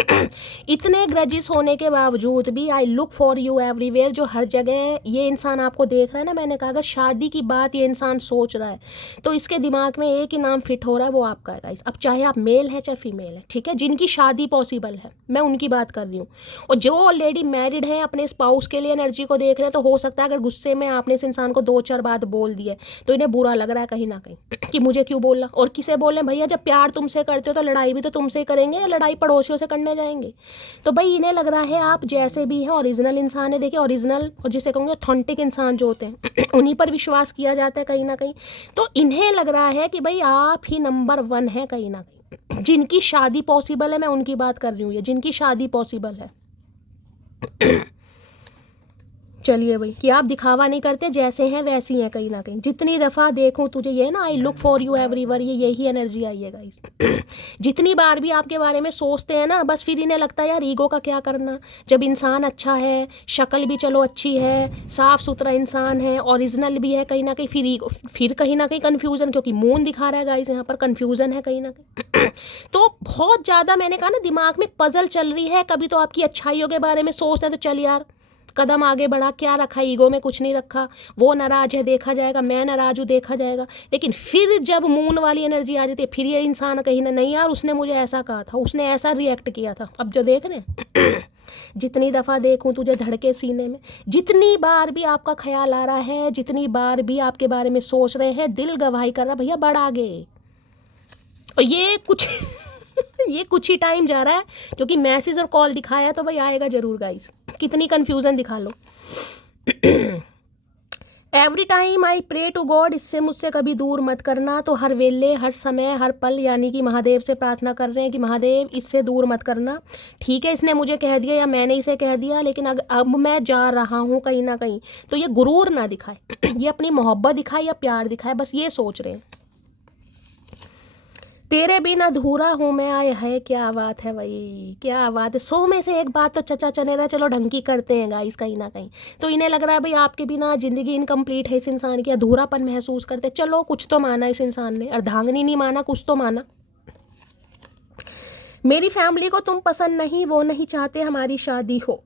इतने ग्रजिस होने के बावजूद भी I look for you everywhere, जो हर जगह ये इंसान आपको देख रहा है ना। मैंने कहा अगर शादी की बात ये इंसान सोच रहा है तो इसके दिमाग में एक ही नाम फिट हो रहा है, वो आपका है गाइस। अब चाहे आप मेल है चाहे फीमेल है, ठीक है, जिनकी शादी पॉसिबल है, मैं उनकी बात कर रही हूँ। और जो ऑलरेडी मैरिड है, अपने स्पाउस के लिए एनर्जी को देख रहे हैं, तो हो सकता है अगर गुस्से में आपने इस इंसान को 2-4 बात बोल दिए तो इन्हें बुरा लग रहा है कहीं ना कहीं कि मुझे क्यों बोला। और किसे बोले भैया, जब प्यार तुमसे करते हो तो लड़ाई भी तो तुमसे करेंगे, या लड़ाई पड़ोसियों से करने जाएंगे। तो भाई इन्हें लग रहा है आप जैसे भी हैं ओरिजिनल इंसान है। देखिए ओरिजिनल और जिसे कहूँगे ऑथेंटिक इंसान जो होते हैं उन्हीं पर विश्वास किया जाता है कहीं ना कहीं। तो इन्हें लग रहा है कि भाई आप ही नंबर 1 है कहीं ना कहीं। जिनकी शादी पॉसिबल है, मैं उनकी बात कर रही हूँ, ये जिनकी शादी पॉसिबल है। चलिए भाई, कि आप दिखावा नहीं करते, जैसे हैं वैसी हैं कहीं ना कहीं। जितनी दफ़ा देखूं तुझे, ये ना I look for you everywhere, ये यही एनर्जी आई है गाइस। जितनी बार भी आपके बारे में सोचते हैं ना, बस फिर इन्हें लगता है यार ईगो का क्या करना, जब इंसान अच्छा है, शक्ल भी चलो अच्छी है, साफ़ सुथरा इंसान है, ओरिजिनल भी है कहीं ना कहीं, फिर ईगो, फिर कहीं ना कहीं कन्फ्यूज़न, क्योंकि मून दिखा रहा है गाइस यहाँ पर, कन्फ्यूज़न है कहीं ना कहीं। तो बहुत ज़्यादा मैंने कहा ना दिमाग में पजल चल रही है। कभी तो आपकी अच्छाइयों के बारे में सोचते हैं तो चल यार कदम आगे बढ़ा, क्या रखा ईगो में, कुछ नहीं रखा। वो नाराज है देखा जाएगा, मैं नाराज हूँ देखा जाएगा। लेकिन फिर जब मून वाली एनर्जी आ जाती है, फिर ये इंसान कहीं ना नहीं यार उसने मुझे ऐसा कहा था, उसने ऐसा रिएक्ट किया था। अब जो देख रहे हैं जितनी दफ़ा देखूं तुझे धड़के सीने में, जितनी बार भी आपका ख्याल आ रहा है, जितनी बार भी आपके बारे में सोच रहे हैं, दिल गवाही कर रहा भैया बढ़ आगे। और ये कुछ ये कुछ ही टाइम जा रहा है, क्योंकि मैसेज और कॉल दिखाया तो भाई आएगा जरूर गाइस। कितनी कन्फ्यूज़न दिखा लो। Every time I pray to God, इससे मुझसे कभी दूर मत करना। तो हर वेले, हर समय, हर पल यानी कि महादेव से प्रार्थना कर रहे हैं कि महादेव इससे दूर मत करना। ठीक है, इसने मुझे कह दिया या मैंने इसे कह दिया, लेकिन अब मैं जा रहा हूँ कहीं ना कहीं, तो ये गुरूर ना दिखाए, ये अपनी मोहब्बत दिखाए या प्यार दिखाए, बस ये सोच रहे हैं। तेरे बिना अधूरा हूँ मैं, आए है क्या बात है भाई, क्या बात है। 100 में से एक बात तो चचा चनेरा चलो ढंग की करते हैं गाइस कहीं ना कहीं। तो इन्हें लग रहा है भाई आपके बिना ज़िंदगी इनकम्प्लीट है, इस इंसान की अधूरापन महसूस करते। चलो कुछ तो माना इस इंसान ने, अर्धांगिनी नहीं माना, कुछ तो माना। मेरी फैमिली को तुम पसंद नहीं, वो नहीं चाहते हमारी शादी हो।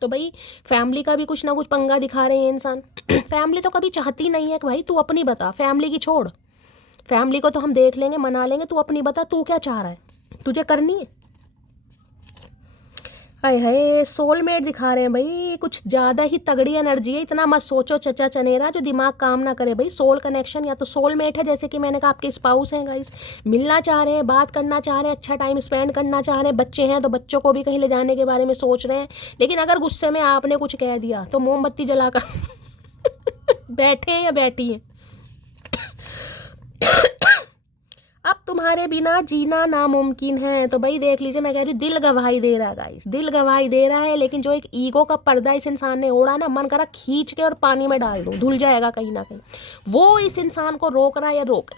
तो भाई फैमिली का भी कुछ ना कुछ पंगा दिखा रहे हैं इंसान। फैमिली तो कभी चाहती नहीं है कि भाई तू अपनी बता, फैमिली की छोड़, फैमिली को तो हम देख लेंगे, मना लेंगे, तू अपनी बता, तू क्या चाह रहा है, तुझे करनी है। हाय हाय, सोलमेट दिखा रहे हैं भाई, कुछ ज़्यादा ही तगड़ी एनर्जी है। इतना मत सोचो चचा चनेरा जो दिमाग काम ना करे भाई। सोल कनेक्शन या तो सोलमेट है, जैसे कि मैंने कहा आपके स्पाउस हैं गाइस, मिलना चाह रहे हैं, बात करना चाह रहे हैं, अच्छा टाइम स्पेंड करना चाह रहे हैं। बच्चे हैं तो बच्चों को भी कहीं ले जाने के बारे में सोच रहे हैं। लेकिन अगर गुस्से में आपने कुछ कह दिया तो मोमबत्ती जलाकर बैठे हैं या बैठी हैं। अब तुम्हारे बिना जीना नामुमकिन है। तो भाई देख लीजिए, मैं कह रही हूँ दिल गवाही दे रहा है गाइस, दिल गवाही दे रहा है। लेकिन जो एक ईगो का पर्दा इस इंसान ने ओढ़ा ना, मन करा खींच के और पानी में डाल दूँ, धुल जाएगा कहीं ना कहीं। वो इस इंसान को रोक रहा है या रोक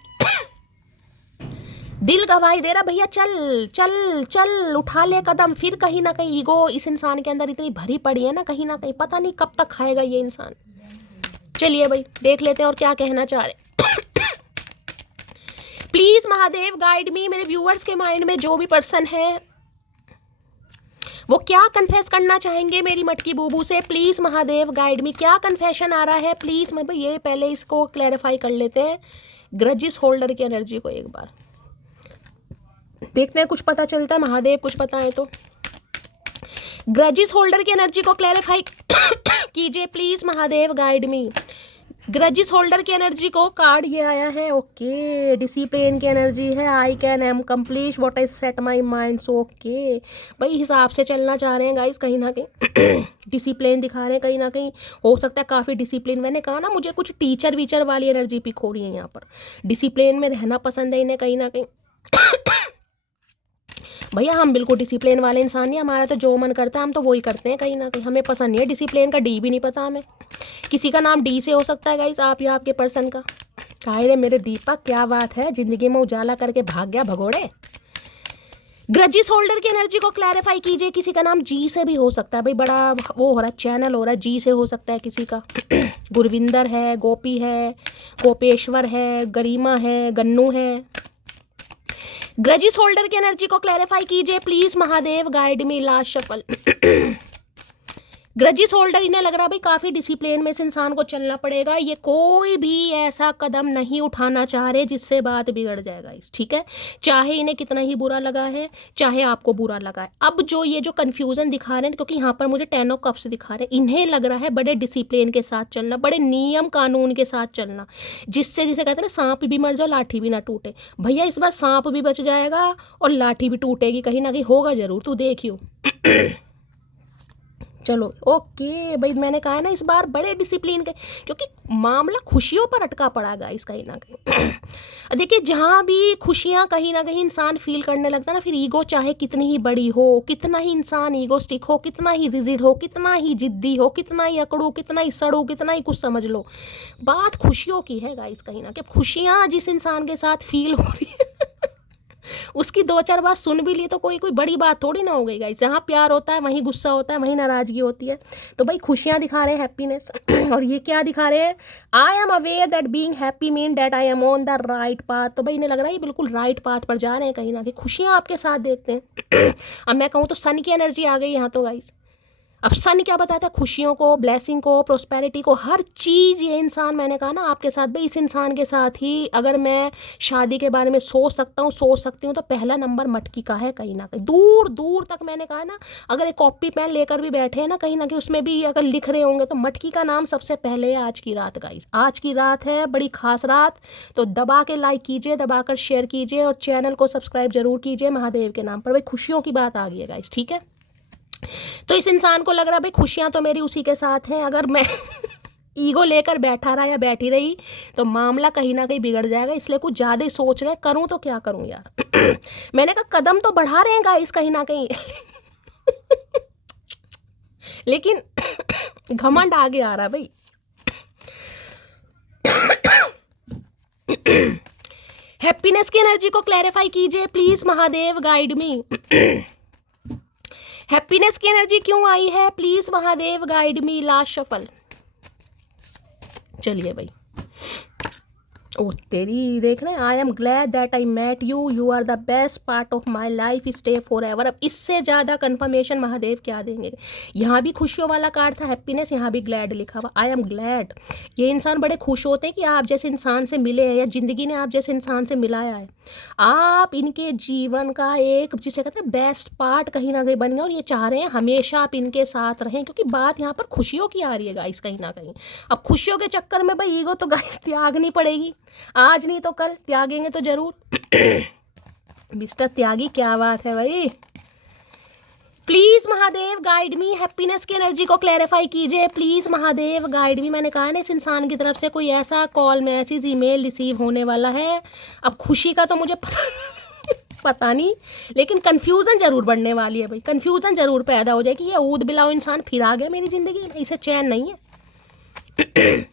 दिल गवाही दे रहा भैया, चल चल चल, उठा ले कदम। फिर कहीं ना कहीं ईगो इस इंसान के अंदर इतनी भरी पड़ी है ना, कहीं ना कहीं पता नहीं कब तक खाएगा ये इंसान। चलिए भाई देख लेते हैं और क्या कहना चाह रहे। प्लीज महादेव गाइड मी, मेरे व्यूअर्स के माइंड में जो भी पर्सन है वो क्या कन्फेस करना चाहेंगे मेरी मटकी बूबू से। प्लीज महादेव गाइड मी, क्या कन्फेशन आ रहा है प्लीज। मैं भाई ये पहले इसको क्लैरिफाई कर लेते हैं, ग्रजिस होल्डर की एनर्जी को एक बार देखते हैं, कुछ पता चलता है महादेव कुछ पता है तो। ग्रजिस होल्डर की एनर्जी को क्लैरिफाई कीजिए please Mahadev guide me. Grudges holder की एनर्जी को कार्ड ये आया है, ओके, डिसिप्लिन की एनर्जी है। I can am complete what I set my mind, so okay भाई हिसाब से चलना चाह रहे हैं गाइस कहीं ना कहीं। डिसिप्लिन दिखा रहे हैं कहीं ना कहीं, हो सकता है काफ़ी डिसिप्लिन। मैंने कहा ना मुझे कुछ टीचर वीचर वाली एनर्जी पिक हो रही है यहाँ पर। डिसिप्लिन में रहना पसंद है इन्हें कहीं ना कहीं। भैया हम बिल्कुल डिसिप्लिन वाले इंसान नहीं, हमारा तो जो मन करता है हम तो वही करते हैं कहीं ना कहीं। हमें पसंद नहीं है डिसिप्लिन का, डी भी नहीं पता हमें। किसी का नाम डी से हो सकता है गाइस, आप या आपके पर्सन का। हाय रे मेरे दीपक, क्या बात है, जिंदगी में उजाला करके भाग गया भगोड़े। ग्रजिस होल्डर की एनर्जी को क्लैरिफाई कीजिए। किसी का नाम जी से भी हो सकता है भाई, बड़ा वो हो रहा है, चैनल हो रहा है, जी से हो सकता है किसी का। गुरविंदर है, गोपी है, गोपेश्वर है, गरिमा है, गन्नू है। ग्रजिस होल्डर की एनर्जी को क्लैरिफाई कीजिए please Mahadev, guide me last shuffle. Grudges holder, इन्हें लग रहा है भाई काफ़ी डिसिप्लिन में इस इंसान को चलना पड़ेगा। ये कोई भी ऐसा कदम नहीं उठाना चाह रहे जिससे बात बिगड़ जाएगा इस, ठीक है, चाहे इन्हें कितना ही बुरा लगा है, चाहे आपको बुरा लगा है। अब जो ये जो कन्फ्यूज़न दिखा रहे हैं, क्योंकि यहाँ पर मुझे 10 ऑफ कप्स दिखा रहे हैं, इन्हें लग रहा है बड़े डिसिप्लिन के साथ चलना, बड़े नियम कानून के साथ चलना, जिससे जिसे कहते हैं ना, सांप भी मर जाओ लाठी भी ना टूटे। भैया इस बार सांप भी बच जाएगा और लाठी भी टूटेगी, कहीं ना कहीं होगा ज़रूर, तू देखियो। चलो ओके भाई, मैंने कहा है ना इस बार बड़े डिसिप्लिन के, क्योंकि मामला खुशियों पर अटका पड़ा गाइस कहीं ना कहीं। देखिए जहाँ भी खुशियाँ कहीं ना कहीं इंसान फील करने लगता है ना, फिर ईगो चाहे कितनी ही बड़ी हो, कितना ही इंसान ईगोस्टिक हो, कितना ही रिजिड हो, कितना ही जिद्दी हो, कितना ही अकड़ू, कितना ही सड़ू, कितना ही कुछ समझ लो, बात खुशियों की है गाइस कहीं ना कहीं। खुशियाँ जिस इंसान के साथ फील हो रही है उसकी 2-4 बात सुन भी ली तो कोई बड़ी बात थोड़ी ना हो गई गाइस। जहाँ प्यार होता है वहीं गुस्सा होता है, वहीं नाराजगी होती है। तो भाई खुशियाँ दिखा रहे हैं, हैप्पीनेस। और ये क्या दिखा रहे हैं, I am aware that being happy mean that I am on the right path. तो भाई इन्हें लग रहा है ये बिल्कुल राइट पाथ पर जा रहे हैं कहीं ना कहीं, खुशियाँ आपके साथ देखते हैं। अब मैं कहूँ तो सन की एनर्जी आ गई यहाँ तो गाइस। अब सन क्या बताता है, खुशियों को, ब्लेसिंग को, प्रोस्पेरिटी को, हर चीज़। ये इंसान, मैंने कहा ना आपके साथ भाई, इस इंसान के साथ ही अगर मैं शादी के बारे में सोच सकती हूँ तो पहला नंबर मटकी का है कहीं ना कहीं। दूर दूर तक मैंने कहा ना, अगर एक कॉपी पेन लेकर भी बैठे हैं ना कहीं ना कहीं, उसमें भी अगर लिख रहे होंगे तो मटकी का नाम सबसे पहले है आज की रात गाइस। आज की रात है बड़ी खास रात, तो दबा के लाइक कीजिए, दबाकर शेयर कीजिए और चैनल को सब्सक्राइब जरूर कीजिए महादेव के नाम पर। भाई खुशियों की बात आ गई है गाइस, ठीक है। तो इस इंसान को लग रहा है भाई खुशियां तो मेरी उसी के साथ हैं, अगर मैं ईगो लेकर बैठा रहा या बैठी रही तो मामला कहीं ना कहीं बिगड़ जाएगा, इसलिए कुछ ज़्यादा ही सोच रहे हैं, करूं तो क्या करूं यार। मैंने कहा कदम तो बढ़ा रहे हैं गाइस कहीं ना कहीं लेकिन घमंड आगे आ रहा भाई। हैप्पीनेस की एनर्जी को क्लैरिफाई कीजिए please Mahadev, guide me. Happiness की एनर्जी क्यों आई है please Mahadev, guide me, last shuffle. चलिए भाई, ओ तेरी, देख रहे हैं, I am glad that I met you, you are the best part of my life, stay forever. अब इससे ज़्यादा कन्फर्मेशन महादेव क्या देंगे। यहाँ भी खुशियों वाला कार्ड था हैप्पीनेस, यहाँ भी ग्लैड लिखा हुआ, आई एम ग्लैड। ये इंसान बड़े खुश होते हैं कि आप जैसे इंसान से मिले हैं, या ज़िंदगी ने आप जैसे इंसान से मिलाया है। आप इनके जीवन का एक, जिसे कहते हैं, बेस्ट पार्ट कहीं ना कहीं बन गए, और ये चाह रहे हैं हमेशा आप इनके साथ रहें, क्योंकि बात यहाँ पर खुशियों की आ रही है गाइस कहीं ना कहीं। अब खुशियों के चक्कर में भाई ईगो तो गाइस त्यागनी पड़ेगी, आज नहीं तो कल त्यागेंगे तो जरूर। मिस्टर त्यागी, क्या बात है भाई। Please Mahadev guide me, happiness की एनर्जी को क्लैरिफाई कीजिए प्लीज महादेव, गाइड मी। मैंने कहा ना इस इंसान की तरफ से कोई ऐसा कॉल, मैसेज, ईमेल रिसीव होने वाला है। अब खुशी का तो मुझे पता नहीं, लेकिन कंफ्यूजन जरूर बढ़ने वाली है भाई, कंफ्यूजन जरूर पैदा हो जाएगी। ये ऊद बिलाओ इंसान फिर आ गया मेरी जिंदगी में, इसे चैन नहीं है।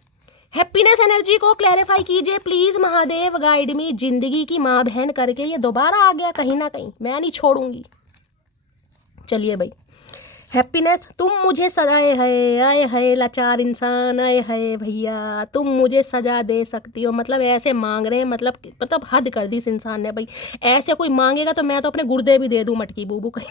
हैप्पीनेस एनर्जी को क्लैरिफाई कीजिए प्लीज महादेव, गाइड मी। जिंदगी की माँ बहन करके ये दोबारा आ गया कहीं ना कहीं, मैं नहीं छोड़ूंगी। चलिए भाई, हैप्पीनेस, तुम मुझे सजाए है, आए है लाचार इंसान, आए है भैया, तुम मुझे सजा दे सकती हो। मतलब ऐसे मांग रहे हैं, मतलब हद कर दी इस इंसान ने भाई। ऐसे कोई मांगेगा तो मैं तो अपने गुर्दे भी दे दूं मटकी बूबू कहीं।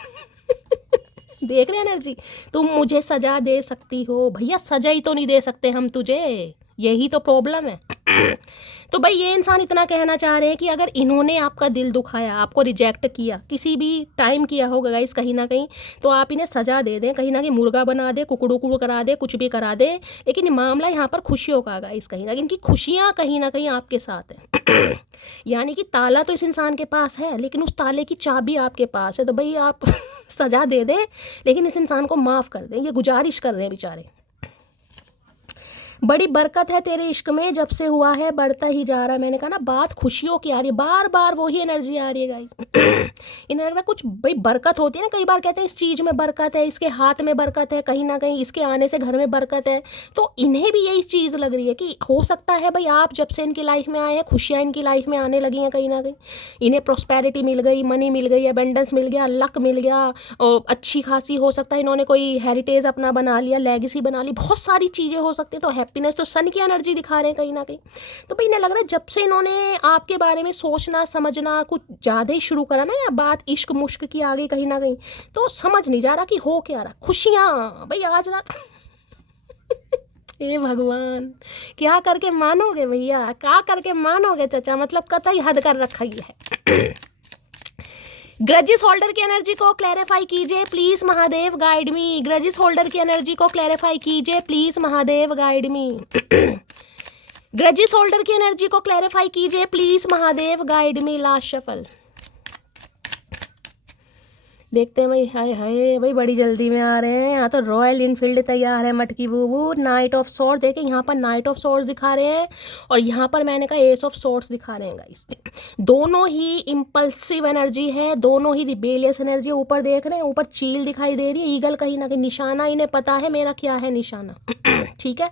देख रहे एनर्जी, तुम मुझे सजा दे सकती हो। भैया सजा ही तो नहीं दे सकते हम तुझे, यही तो प्रॉब्लम है। तो भाई ये इंसान इतना कहना चाह रहे हैं कि अगर इन्होंने आपका दिल दुखाया, आपको रिजेक्ट किया, किसी भी टाइम किया होगा गाइस कहीं ना कहीं, तो आप इन्हें सजा दे दें, कहीं ना कहीं मुर्गा बना दे, कुकड़ू करा दे, कुछ भी करा दे, लेकिन मामला यहाँ पर खुशियों का गाइस कहीं ना कहीं, इनकी खुशियाँ कहीं ना कहीं आपके साथ हैं। यानी कि ताला तो इस इंसान के पास है, लेकिन उस ताले की चाबी आपके पास है। तो भाई आप सजा दे दें, लेकिन इस इंसान को माफ़ कर दें, ये गुजारिश कर रहे हैं बेचारे। बड़ी बरकत है तेरे इश्क में, जब से हुआ है बढ़ता ही जा रहा है। मैंने कहा ना बात खुशियों की आ रही है, बार बार वही एनर्जी आ रही है गाइस। इन्हें लग रहा है कुछ भाई बरकत होती है ना, कई बार कहते हैं इस चीज़ में बरकत है, इसके हाथ में बरकत है, कहीं ना कहीं इसके आने से घर में बरकत है। तो इन्हें भी यही चीज़ लग रही है कि हो सकता है भाई आप जब से इनकी लाइफ में आए हैं खुशियाँ इनकी लाइफ में आने लगी हैं, कहीं ना कहीं इन्हें प्रॉस्पेरिटी मिल गई, मनी मिल गई, अबेंडेंस मिल गया, लक मिल गया, और अच्छी खासी हो सकता है इन्होंने कोई हेरिटेज अपना बना लिया, लेगेसी बना ली, बहुत सारी चीज़ें हो सकती है। तो हैप्पीनेस तो सन की एनर्जी दिखा रहे हैं कहीं ना कहीं। तो भाई इन्हें लग रहा है जब से इन्होंने आपके बारे में सोचना समझना कुछ ज़्यादा ही शुरू करा ना, या बात इश्क मुश्क की आ गई कहीं ना कहीं, तो समझ नहीं जा रहा कि हो क्या रहा। खुशियाँ भाई आज रात हे भगवान, क्या करके मानोगे भैया, क्या करके मानोगे चचा, मतलब कतई हद कर रखा ही है। ग्रजिस होल्डर की एनर्जी को क्लैरिफाई कीजिए please Mahadev guide me. Grudges holder की एनर्जी को क्लैरिफाई कीजिए please Mahadev guide me. Grudges holder की एनर्जी को क्लैरिफाई कीजिए please Mahadev guide me. Last shuffle देखते हैं भाई। हाय हाय भाई बड़ी जल्दी में आ रहे हैं। यहाँ तो रॉयल इनफील्ड तैयार है मटकी बूबू। नाइट ऑफ सॉर्ड्स देखे, यहाँ पर नाइट ऑफ सॉर्ड्स दिखा रहे हैं और यहाँ पर मैंने कहा एस ऑफ सॉर्ड्स दिखा रहे हैं गाइस। दोनों ही इम्पल्सिव एनर्जी है, दोनों ही रिबेलियस एनर्जी। ऊपर देख रहे हैं, ऊपर चील दिखाई दे रही है, ईगल कहीं ना कहीं निशाना, इन्हें पता है मेरा क्या है निशाना। ठीक है,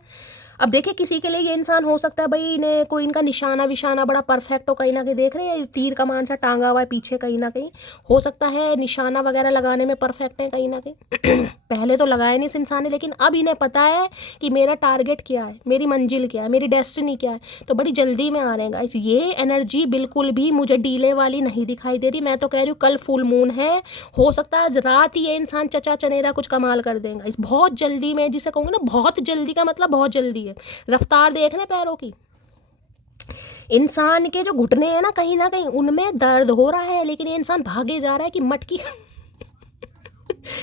अब देखिए किसी के लिए ये इंसान हो सकता है भाई इन्हें कोई इनका निशाना विशाना बड़ा परफेक्ट हो, कहीं ना कहीं देख रहे हैं तीर कमान सा टांगा हुआ है पीछे, कहीं ना कहीं हो सकता है निशाना वगैरह लगाने में परफेक्ट है कहीं ना कहीं। पहले तो लगाया नहीं इस इंसान ने, लेकिन अब इन्हें पता है कि मेरा टारगेट क्या है, मेरी मंजिल क्या है, मेरी डेस्टिनी क्या है। तो बड़ी जल्दी में आ रहे हैं गाइस। ये एनर्जी बिल्कुल भी मुझे डीले वाली नहीं दिखाई दे रही। मैं तो कह रही हूँ कल फुल मून है, हो सकता है आज रात ही ये इंसान चचा चनेरा कुछ कमाल कर देगा इस बहुत जल्दी में। जिसे कहूँगी ना बहुत जल्दी का मतलब बहुत जल्दी है। रफ्तार देख रहे पैरों की, इंसान के जो घुटने हैं ना कहीं उनमें दर्द हो रहा है, लेकिन ये इंसान भागे जा रहा है कि मटकी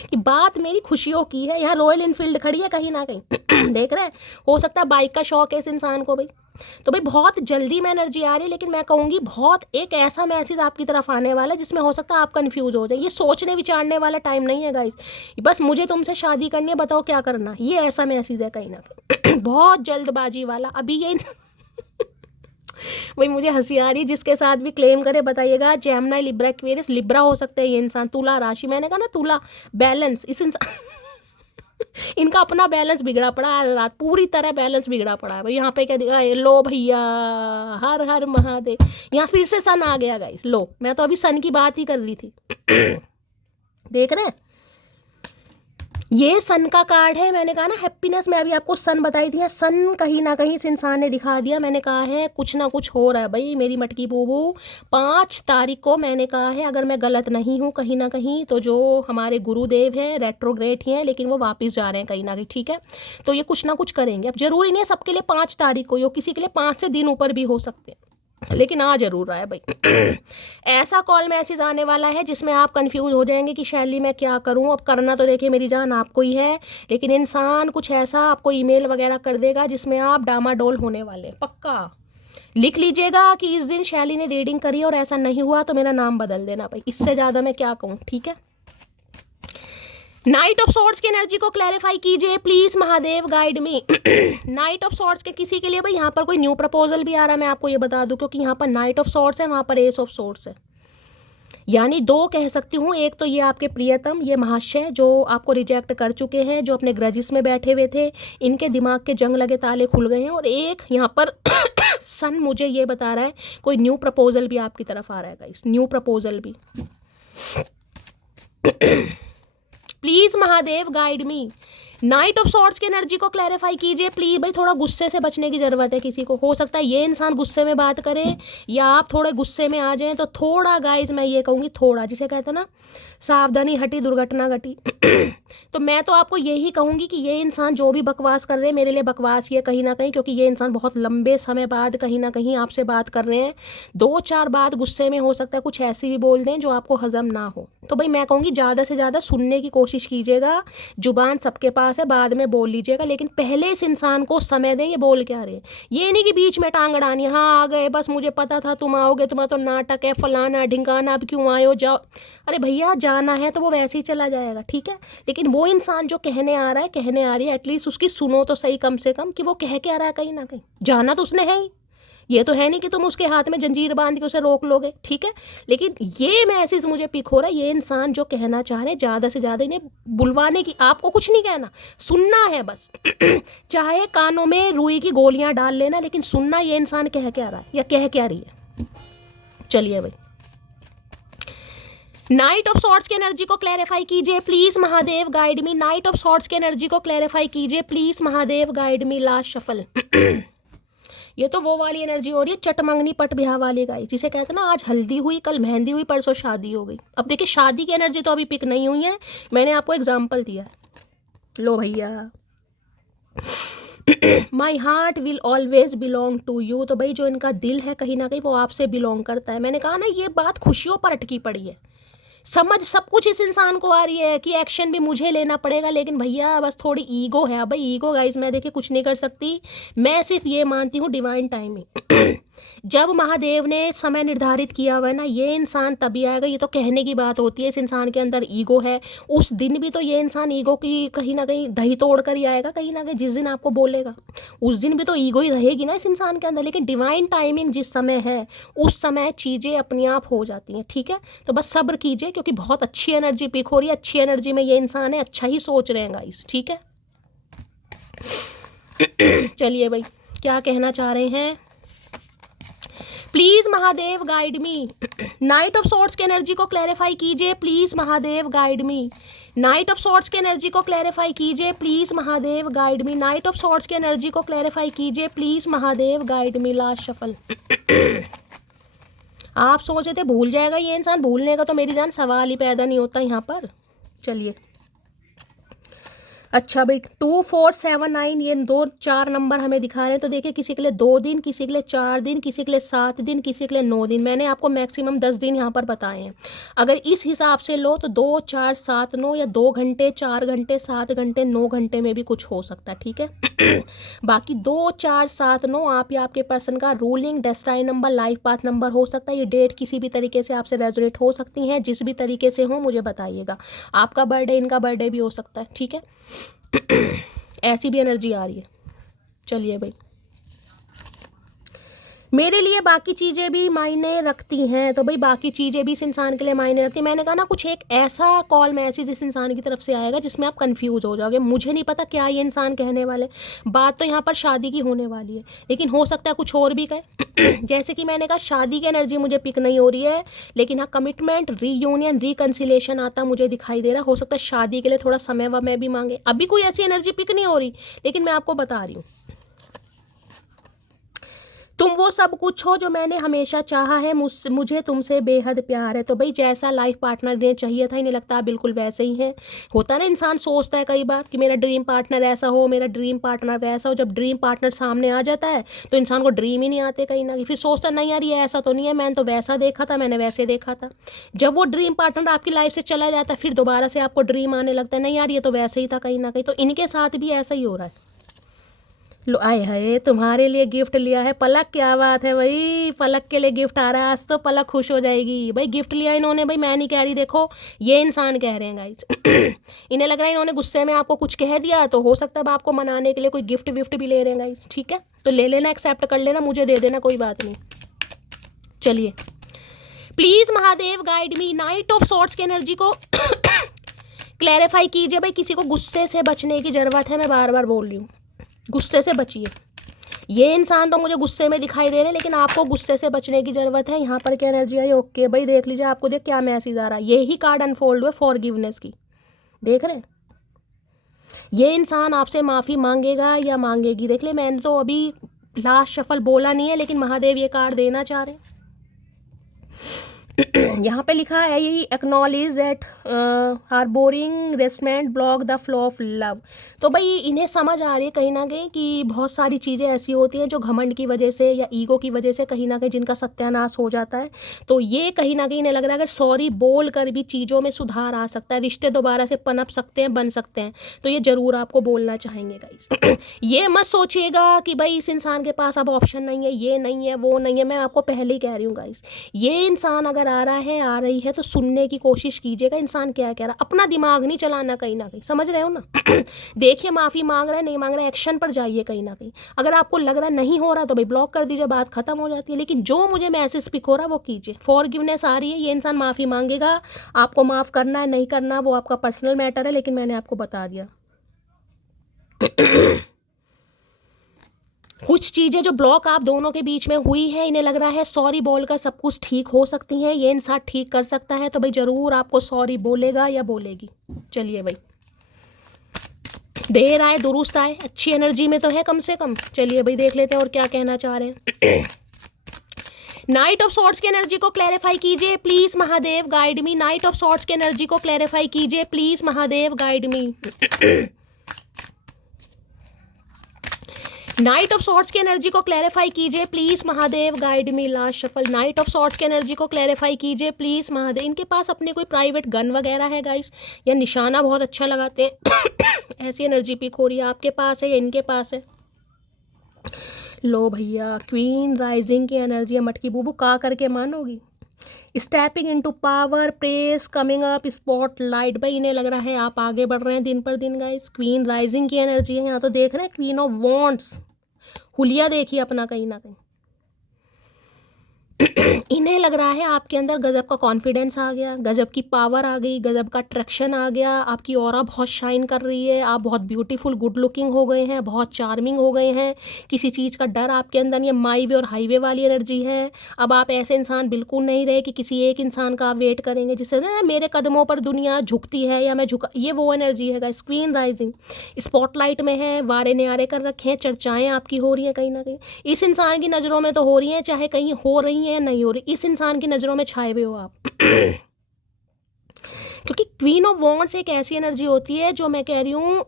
कि बात मेरी खुशियों की है। यहाँ रॉयल इनफील्ड खड़ी है कहीं ना कहीं देख रहे हैं, हो सकता है बाइक का शौक है इस इंसान को भाई। तो भाई बहुत जल्दी में एनर्जी आ रही है, लेकिन मैं कहूँगी बहुत एक ऐसा मैसेज आपकी तरफ आने वाला है जिसमें हो सकता है आप कंफ्यूज हो जाए। ये सोचने विचारने वाला टाइम नहीं है गाइस, बस मुझे तुमसे शादी करनी है बताओ क्या करना, ये ऐसा मैसेज है कहीं ना कहीं। बहुत जल्दबाजी वाला अभी ये वही मुझे हंसी आ रही है। जिसके साथ भी क्लेम करे बताइएगा। जेमिनी, लिब्रा, एक्वेरियस, लिब्रा हो सकता है ये इंसान, तुला राशि, मैंने कहा ना तुला बैलेंस इस इंसान इनका अपना बैलेंस बिगड़ा पड़ा है, रात पूरी तरह बैलेंस बिगड़ा पड़ा है भाई। यहाँ पे क्या दिखा, लो भैया हर हर महादेव, यहाँ फिर से सन आ गया गाइस। लो मैं तो अभी सन की बात ही कर रही थी। देख रहे हैं ये सन का कार्ड है। मैंने कहा ना हैप्पीनेस में अभी आपको सन बताई थी, सन कहीं ना कहीं इस इंसान ने दिखा दिया। मैंने कहा है कुछ ना कुछ हो रहा है भाई मेरी मटकी बूबू। 5 तारीख को मैंने कहा है, अगर मैं गलत नहीं हूँ कहीं ना कहीं, तो जो हमारे गुरुदेव हैं रेट्रोग्रेड ही हैं, लेकिन वो वापस जा रहे हैं कहीं ना कहीं। ठीक है, तो ये कुछ ना कुछ करेंगे। अब जरूरी नहीं है सबके लिए 5 तारीख को, यो किसी के लिए 5 से दिन ऊपर भी हो सकते हैं, लेकिन आ जरूर रहा है भाई। ऐसा कॉल मैसेज आने वाला है जिसमें आप कंफ्यूज हो जाएंगे कि शैली मैं क्या करूं। अब करना तो देखिए मेरी जान आपको ही है, लेकिन इंसान कुछ ऐसा आपको ईमेल वगैरह कर देगा जिसमें आप डामाडोल होने वाले। पक्का लिख लीजिएगा कि इस दिन शैली ने रीडिंग करी और ऐसा नहीं हुआ तो मेरा नाम बदल देना भाई। इससे ज़्यादा मैं क्या कहूँ, ठीक है। नाइट ऑफ सॉर्ड्स की एनर्जी को क्लैरिफाई कीजिए please Mahadev guide me. Knight of swords के किसी के लिए भाई यहाँ पर कोई न्यू प्रपोजल भी आ रहा है, मैं आपको ये बता दूं, क्योंकि यहाँ पर नाइट ऑफ सॉर्ड्स है, वहाँ पर एस ऑफ सॉर्ड्स है। यानी 2 कह सकती हूँ। एक तो ये आपके प्रियतम, ये महाशय जो आपको रिजेक्ट कर चुके हैं, जो अपने ग्रजिस में बैठे हुए थे, इनके दिमाग के जंग लगे ताले खुल गए हैं। और एक यहाँ पर सन मुझे ये बता रहा है कोई न्यू प्रपोजल भी आपकी तरफ आ रहा है गाइस, न्यू प्रपोजल भी। Please Mahadev guide me. Knight of swords की एनर्जी को क्लैरिफाई कीजिए प्लीज। भाई थोड़ा गुस्से से बचने की जरूरत है किसी को। हो सकता है ये इंसान गुस्से में बात करे या आप थोड़े गुस्से में आ जाएं, तो थोड़ा गाइज मैं ये कहूँगी थोड़ा, जिसे कहते हैं ना सावधानी हटी दुर्घटना घटी। तो मैं तो आपको यही कहूँगी कि ये इंसान जो भी बकवास कर रहे हैं मेरे लिए बकवास ही है कहीं ना कहीं, क्योंकि ये इंसान बहुत लंबे समय बाद कहीं ना कहीं आपसे बात कर रहे हैं। 2-4 बात गुस्से में हो सकता है कुछ ऐसी भी बोल दें जो आपको हजम ना हो। तो भाई मैं कहूँगी ज़्यादा से ज़्यादा सुनने की कोशिश कीजिएगा। जुबान सबके पास है, बाद में बोल लीजिएगा, लेकिन पहले इस इंसान को समय दें ये बोल क्या रहे हैं। ये नहीं कि बीच में टांग अड़ानी, हाँ आ गए बस मुझे पता था तुम आओगे, तुम्हारा तो नाटक है, फलाना ढिंकाना, अब क्यों आए हो, जाओ। अरे भैया जाना है तो वो वैसे ही चला जाएगा, ठीक है। लेकिन वो इंसान जो कहने आ रहा है, कहने आ रही है, एटलीस्ट उसकी सुनो तो सही कम से कम कि वो कह क्या रहा है। कहीं ना कहीं जाना तो उसने है ही, ये तो है नहीं कि तुम उसके हाथ में जंजीर बांध के उसे रोक लोगे, ठीक है। लेकिन ये मैसेज मुझे पिक हो रहा है, ये इंसान जो कहना चाह रहे हैं ज़्यादा से ज़्यादा इन्हें बुलवाने की, आपको कुछ नहीं कहना, सुनना है बस। चाहे कानों में रुई की गोलियां डाल लेना, लेकिन सुनना ये इंसान कह क्या रहा है या कह क्या रही है। चलिए भाई, नाइट ऑफ सॉर्ट्स की एनर्जी को क्लैरिफाई कीजिए please Mahadev, guide me. Knight of swords की एनर्जी को क्लैरिफाई कीजिए please Mahadev, guide me. Last shuffle. ये तो वो वाली एनर्जी हो रही है चटमंगनी पट ब्याह वाली गाइस, जिसे कहते हैं ना आज हल्दी हुई, कल मेहंदी हुई, परसों शादी हो गई। अब देखिए शादी की एनर्जी तो अभी पिक नहीं हुई है, मैंने आपको एग्जाम्पल दिया है। लो भैया, my heart will always belong to you. तो भाई जो इनका दिल है कहीं ना कहीं वो आपसे बिलोंग करता है। मैंने कहा ना ये बात खुशियों पर अटकी पड़ी है, समझ सब कुछ इस इंसान को आ रही है कि एक्शन भी मुझे लेना पड़ेगा, लेकिन भैया बस थोड़ी ईगो है। अब भाई ईगो गाइस मैं देखिए कुछ नहीं कर सकती, मैं सिर्फ ये मानती हूँ डिवाइन टाइमिंग। जब महादेव ने समय निर्धारित किया हुआ है ना, ये इंसान तभी आएगा। ये तो कहने की बात होती है, इस इंसान के अंदर ईगो है, उस दिन भी तो ये इंसान ईगो की कहीं ना कहीं दही तोड़ कर ही आएगा। कहीं ना कहीं जिस दिन आपको बोलेगा उस दिन भी तो ईगो ही रहेगी ना इस इंसान के अंदर। लेकिन डिवाइन टाइमिंग जिस समय है उस समय चीज़ें अपने आप हो जाती हैं, ठीक है। तो बस सब्र कीजिए, क्योंकि बहुत अच्छी एनर्जी पिक हो रही है, अच्छी एनर्जी में ये इंसान है, अच्छा ही सोच रहे हैं गाइस, ठीक है। चलिए भाई, क्या कहना चाह रहे हैं please Mahadev guide me. Knight of swords की एनर्जी को क्लैरिफाई कीजिए please Mahadev, guide me. Knight of swords की एनर्जी को क्लैरिफाई कीजिए please Mahadev, guide me. Knight of swords की एनर्जी को क्लैरिफाई कीजिए please Mahadev, guide me. Last shuffle. आप सोच रहे थे भूल जाएगा ये इंसान, भूलने का तो मेरी जान सवाल ही पैदा नहीं होता यहाँ पर। चलिए अच्छा भाई, 2479 ये 2-4 नंबर हमें दिखा रहे हैं। तो देखिए किसी के लिए 2 दिन, किसी के लिए 4 दिन, किसी के लिए 7 दिन, किसी के लिए 9 दिन। मैंने आपको मैक्सिमम 10 दिन यहाँ पर बताए हैं। अगर इस हिसाब से लो तो 2, 4, 7, 9 या 2 घंटे, 4 घंटे, 7 घंटे, 9 घंटे में भी कुछ हो सकता है, ठीक है। बाकी 2, 4, 7, 9 आप या आपके पर्सन का ruling destined number, life path number हो सकता है। ये डेट किसी भी तरीके से आपसे रेजोनेट हो सकती हैं, जिस भी तरीके से हो मुझे बताइएगा। आपका बर्थडे, इनका बर्थडे भी हो सकता है, ठीक है। ऐसी भी एनर्जी आ रही है। चलिए भाई, मेरे लिए बाकी चीज़ें भी मायने रखती हैं। तो भाई बाकी चीज़ें भी इस इंसान के लिए मायने रखती हैं। मैंने कहा ना कुछ एक ऐसा कॉल मैसेज इस इंसान की तरफ से आएगा जिसमें आप कंफ्यूज हो जाओगे। मुझे नहीं पता क्या ये इंसान कहने वाले। बात तो यहाँ पर शादी की होने वाली है, लेकिन हो सकता है कुछ और भी कहे। जैसे कि मैंने कहा शादी की एनर्जी मुझे पिक नहीं हो रही है, लेकिन हाँ कमिटमेंट, रीयूनियन, रिकन्सिलेशन आता मुझे दिखाई दे रहा है। हो सकता है शादी के लिए थोड़ा समय वमय भी मांगे। अभी कोई ऐसी एनर्जी पिक नहीं हो रही, लेकिन मैं आपको बता रही हूँ तुम वो सब कुछ हो जो मैंने हमेशा चाहा है, मुझे तुमसे बेहद प्यार है। तो भाई जैसा लाइफ पार्टनर ने चाहिए था, इन्हें लगता है बिल्कुल वैसे ही है। होता ना इंसान सोचता है कई बार कि मेरा ड्रीम पार्टनर ऐसा हो, मेरा ड्रीम पार्टनर वैसा हो। जब ड्रीम पार्टनर सामने आ जाता है तो इंसान को ड्रीम ही नहीं आते कहीं ना कहीं। फिर सोचता नहीं यार ये ऐसा तो नहीं है, मैंने तो वैसा देखा था, मैंने वैसे देखा था। जब वो ड्रीम पार्टनर आपकी लाइफ से चला जाता है फिर दोबारा से आपको ड्रीम आने लगता है, नहीं यार ये तो वैसे ही था कहीं ना कहीं। तो इनके साथ भी ऐसा ही हो रहा है। लो आए हाय, तुम्हारे लिए गिफ्ट लिया है पलक, क्या बात है भाई, पलक के लिए गिफ्ट आ रहा है आज तो पलक खुश हो जाएगी। भाई गिफ्ट लिया इन्होंने, भाई मैं नहीं कह रही, देखो ये इंसान कह रहे हैं गाइज। इन्हें लग रहा है इन्होंने गुस्से में आपको कुछ कह दिया, तो हो सकता है आपको मनाने के लिए कोई गिफ्ट विफ्ट भी ले रहे हैं गाइज, ठीक है। तो ले लेना, एक्सेप्ट कर लेना, मुझे दे देना, कोई बात नहीं। चलिए please Mahadev guide me. Knight of swords की एनर्जी को क्लैरिफाई कीजिए। भाई किसी को गुस्से से बचने की जरूरत है, मैं बार बार बोल रही हूँ, गुस्से से बचिए। ये इंसान तो मुझे गुस्से में दिखाई दे रहे हैं, लेकिन आपको गुस्से से बचने की जरूरत है। यहाँ पर क्या एनर्जी आई, ओके भाई देख लीजिए, आपको देख क्या मैसेज आ रहा है। यही कार्ड अनफोल्ड हुआ फॉरगिवनेस की, देख रहे हैं। ये इंसान आपसे माफ़ी मांगेगा या मांगेगी, देख ले। मैंने तो अभी लास्ट शफल बोला नहीं है, लेकिन महादेव ये कार्ड देना चाह रहे हैं। यहाँ पे लिखा है यही, acknowledge that harbouring resentment block the flow of love. तो भाई इन्हें समझ आ रही है कहीं ना कहीं कि बहुत सारी चीज़ें ऐसी होती हैं जो घमंड की वजह से या ईगो की वजह से कहीं ना कहीं जिनका सत्यानाश हो जाता है। तो ये कहीं ना कहीं इन्हें लग रहा है अगर सॉरी बोल कर भी चीज़ों में सुधार आ सकता है, रिश्ते दोबारा से पनप सकते हैं, बन सकते हैं, तो ये ज़रूर आपको बोलना चाहेंगे गाइस। ये मत सोचिएगा कि भाई इस इंसान के पास अब ऑप्शन नहीं है, ये नहीं है, वो नहीं है। मैं आपको पहले ही कह रही हूँ गाइस, ये इंसान अगर आ रहा है, आ रही है, तो सुनने की कोशिश कीजिएगा इंसान क्या कह रहा है। अपना दिमाग नहीं चलाना कहीं ना कहीं, समझ रहे हो ना। देखिए माफ़ी मांग रहा है, नहीं मांग रहा है, एक्शन पर जाइए कहीं ना कहीं। अगर आपको लग रहा है नहीं हो रहा तो भाई ब्लॉक कर दीजिए, बात खत्म हो जाती है। लेकिन जो मुझे मैसेज पिक हो रहा है वो कीजिए। फॉरगिवनेस आ रही है, ये इंसान माफ़ी मांगेगा, आपको माफ़ करना है नहीं करना वो आपका पर्सनल मैटर है, लेकिन मैंने आपको बता दिया। कुछ चीज़ें जो ब्लॉक आप दोनों के बीच में हुई है, इन्हें लग रहा है सॉरी बोलकर सब कुछ ठीक हो सकती हैं, ये इंसान ठीक कर सकता है, तो भाई ज़रूर आपको सॉरी बोलेगा या बोलेगी। चलिए भाई, देर आए दुरुस्त आए, अच्छी एनर्जी में तो है कम से कम। चलिए भाई देख लेते हैं और क्या कहना चाह रहे हैं। नाइट ऑफ सॉर्ट्स की एनर्जी को क्लैरिफाई कीजिए please Mahadev, guide me. Knight of swords की एनर्जी को क्लैरिफाई कीजिए please Mahadev, guide me. Knight of swords की एनर्जी को क्लैरिफाई कीजिए please Mahadev, guide me. Last shuffle. Knight of swords की एनर्जी को क्लैरिफाई कीजिए प्लीज महादेव। इनके पास अपने कोई प्राइवेट गन वगैरह है गाइस, या निशाना बहुत अच्छा लगाते हैं। ऐसी एनर्जी पिक हो रही है, आपके पास है या इनके पास है। लो भैया, क्वीन राइजिंग की एनर्जी है, मटकी बूबू का करके मानोगी। Stepping into power, press, coming up, spotlight. भाई इन्हें लग रहा है आप आगे बढ़ रहे हैं दिन पर दिन गाइस। क्वीन राइजिंग की एनर्जी है, यहाँ तो देख रहे हैं क्वीन ऑफ वॉन्ड्स, हुलिया देखिए अपना कहीं ना कहीं। इन्हें लग रहा है आपके अंदर गजब का कॉन्फिडेंस आ गया, गजब की पावर आ गई, गजब का अट्रैक्शन आ गया, आपकी ऑरा बहुत शाइन कर रही है, आप बहुत ब्यूटीफुल गुड लुकिंग हो गए हैं, बहुत चार्मिंग हो गए हैं, किसी चीज़ का डर आपके अंदर नहीं है। माई वे और हाईवे वाली एनर्जी है। अब आप ऐसे इंसान बिल्कुल नहीं रहे कि किसी एक इंसान का आप वेट करेंगे जिससे ना मेरे कदमों पर दुनिया झुकती है या मैं झुका, ये वो एनर्जी है। स्क्रीन राइजिंग स्पॉटलाइट में है, वारे न्यारे कर रखे हैं, चर्चाएँ आपकी हो रही हैं कहीं ना कहीं। इस इंसान की नज़रों में तो हो रही हैं, चाहे कहीं हो रही हैं या नहीं हो रही, इस इंसान की नज़रों में छाए हुए हो आप। क्योंकि क्वीन ऑफ वॉन्ड्स एक ऐसी एनर्जी होती है जो मैं कह रही हूँ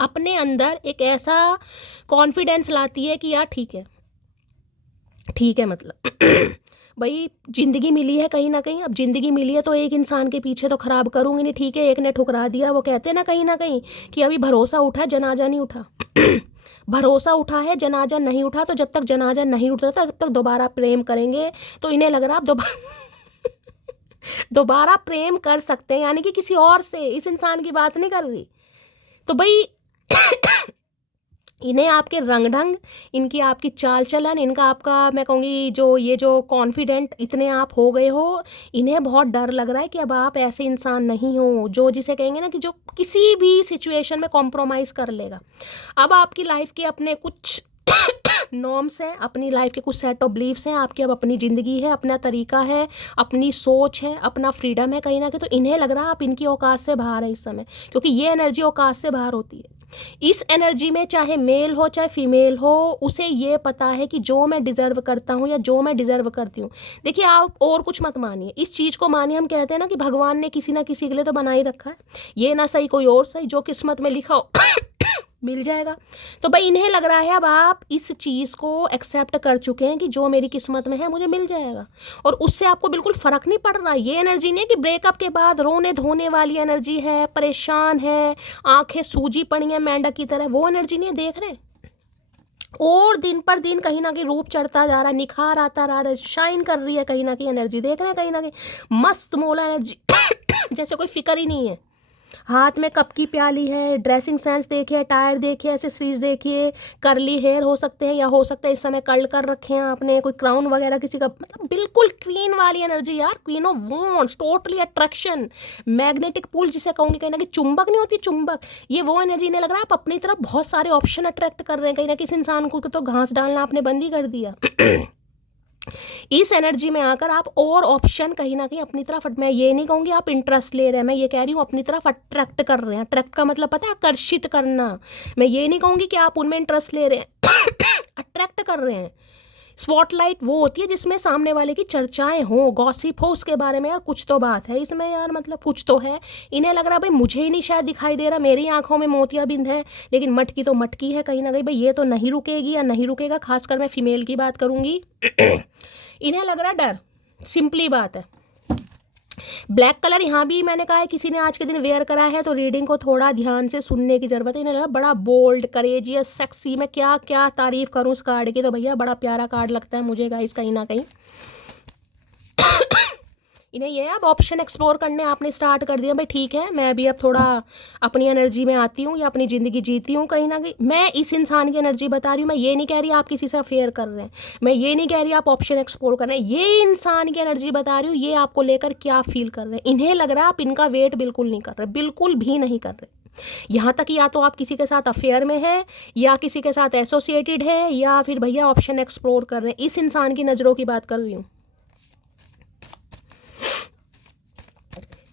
अपने अंदर एक ऐसा कॉन्फिडेंस लाती है कि यार ठीक है, ठीक है, मतलब भाई जिंदगी मिली है कहीं ना कहीं, अब जिंदगी मिली है तो एक इंसान के पीछे तो खराब करूंगी नहीं, ठीक है। एक ने ठुकरा दिया, वो कहते हैं ना कहीं ना कहीं कि अभी भरोसा उठा जनाजा नहीं उठा। भरोसा उठा है जनाजा नहीं उठा, तो जब तक जनाजा नहीं उठ रहा था तब तक दोबारा प्रेम करेंगे। तो इन्हें लग रहा आप दोबारा प्रेम कर सकते हैं, यानी कि किसी और से, इस इंसान की बात नहीं कर रही। तो भाई इन्हें आपके रंग ढंग, इनकी आपकी चाल चलन, इनका आपका मैं कहूँगी जो ये जो कॉन्फिडेंट इतने आप हो गए हो, इन्हें बहुत डर लग रहा है कि अब आप ऐसे इंसान नहीं हो जो जिसे कहेंगे ना कि जो किसी भी सिचुएशन में कॉम्प्रोमाइज़ कर लेगा। अब आपकी लाइफ के अपने कुछ नॉर्म्स हैं, अपनी लाइफ के कुछ सेट ऑफ बिलीव्स हैं, आपकी अब अपनी ज़िंदगी है, अपना तरीका है, अपनी सोच है, अपना फ्रीडम है कहीं ना कहीं। तो इन्हें लग रहा है आप इनकी औकात से बाहर है इस समय, क्योंकि ये एनर्जी औकात से बाहर होती है। इस एनर्जी में चाहे मेल हो चाहे फीमेल हो, उसे ये पता है कि जो मैं डिज़र्व करता हूँ या जो मैं डिज़र्व करती हूँ। देखिए आप और कुछ मत मानिए, इस चीज़ को मानिए, हम कहते हैं ना कि भगवान ने किसी ना किसी के लिए तो बना ही रखा है, ये ना सही कोई और सही, जो किस्मत में लिखा हो मिल जाएगा। तो भाई इन्हें लग रहा है अब आप इस चीज़ को एक्सेप्ट कर चुके हैं कि जो मेरी किस्मत में है मुझे मिल जाएगा, और उससे आपको बिल्कुल फ़र्क नहीं पड़ रहा। ये एनर्जी नहीं है कि ब्रेकअप के बाद रोने धोने वाली एनर्जी है, परेशान है, आंखें सूजी पड़ी हैं मेंढक की तरह, वो एनर्जी नहीं है। देख रहे हैं और दिन पर दिन कहीं ना कहीं रूप चढ़ता जा रहा है, निखार आता रहा है, शाइन कर रही है कहीं ना कहीं एनर्जी। देख रहे हैं कहीं ना कहीं मस्त मोला एनर्जी जैसे कोई फिक्र ही नहीं है। हाथ में कप की प्याली है, ड्रेसिंग सेंस देखिए, टायर देखिए, एक्सेसरीज देखिए, करली हेयर हो सकते हैं या हो सकता है इस समय कर्ल कर रखे हैं आपने, कोई क्राउन वगैरह किसी का, मतलब बिल्कुल क्वीन वाली एनर्जी यार। Queen of wands, totally attraction, magnetic pull जिसे कहूँगी, कहीं ना कहीं चुंबक नहीं होती, चुंबक, ये वो एनर्जी नहीं लग रहा है। आप अपनी तरफ बहुत सारे ऑप्शन अट्रैक्ट कर रहे हैं कहीं ना किसी इंसान को, तो घास डालना आपने बंद ही कर दिया। इस एनर्जी में आकर आप और ऑप्शन कहीं ना कहीं अपनी तरफ, मैं ये नहीं कहूँगी आप इंटरेस्ट ले रहे हैं, मैं ये कह रही हूँ अपनी तरफ अट्रैक्ट कर रहे हैं। अट्रैक्ट का मतलब पता है, आकर्षित करना। मैं ये नहीं कहूँगी कि आप उनमें इंटरेस्ट ले रहे हैं अट्रैक्ट कर रहे हैं, स्पॉटलाइट वो होती है जिसमें सामने वाले की चर्चाएं हो, गॉसिप हो उसके बारे में, यार कुछ तो बात है इसमें यार, मतलब कुछ तो है। इन्हें लग रहा भाई मुझे ही नहीं शायद दिखाई दे रहा, मेरी आंखों में मोतियाबिंद है, लेकिन मटकी तो मटकी है कहीं ना कहीं भाई, ये तो नहीं रुकेगी या नहीं रुकेगा। खासकर मैं फीमेल की बात करूंगी। इन्हें लग रहा डर, सिंपली बात है। ब्लैक कलर यहाँ भी मैंने कहा है किसी ने आज के दिन वेयर करा है, तो रीडिंग को थोड़ा ध्यान से सुनने की जरूरत है। इन्हें लगा बड़ा बोल्ड, करेजियस, सेक्सी, मैं क्या क्या तारीफ करूँ उस कार्ड की, तो भैया बड़ा प्यारा कार्ड लगता है मुझे गाइस कहीं ना कहीं। इन्हें ये अब ऑप्शन एक्सप्लोर करने आपने स्टार्ट कर दिया भाई, ठीक है मैं भी अब थोड़ा अपनी एनर्जी में आती हूँ या अपनी ज़िंदगी जीती हूँ कहीं ना कहीं। मैं इस इंसान की एनर्जी बता रही हूँ, मैं ये नहीं कह रही आप किसी से अफेयर कर रहे हैं, मैं ये नहीं कह रही आप ऑप्शन एक्सप्लोर कर रहे हैं, ये इंसान की एनर्जी बता रही हूँ, ये आपको लेकर क्या फील कर रहे हैं। इन्हें लग रहा है आप इनका वेट बिल्कुल नहीं कर रहे, बिल्कुल भी नहीं कर रहे। यहाँ तक या तो आप किसी के साथ अफेयर में है, या किसी के साथ एसोसिएटेड है, या फिर भैया ऑप्शन एक्सप्लोर कर रहे हैं। इस इंसान की नज़रों की बात कर रही हूँ।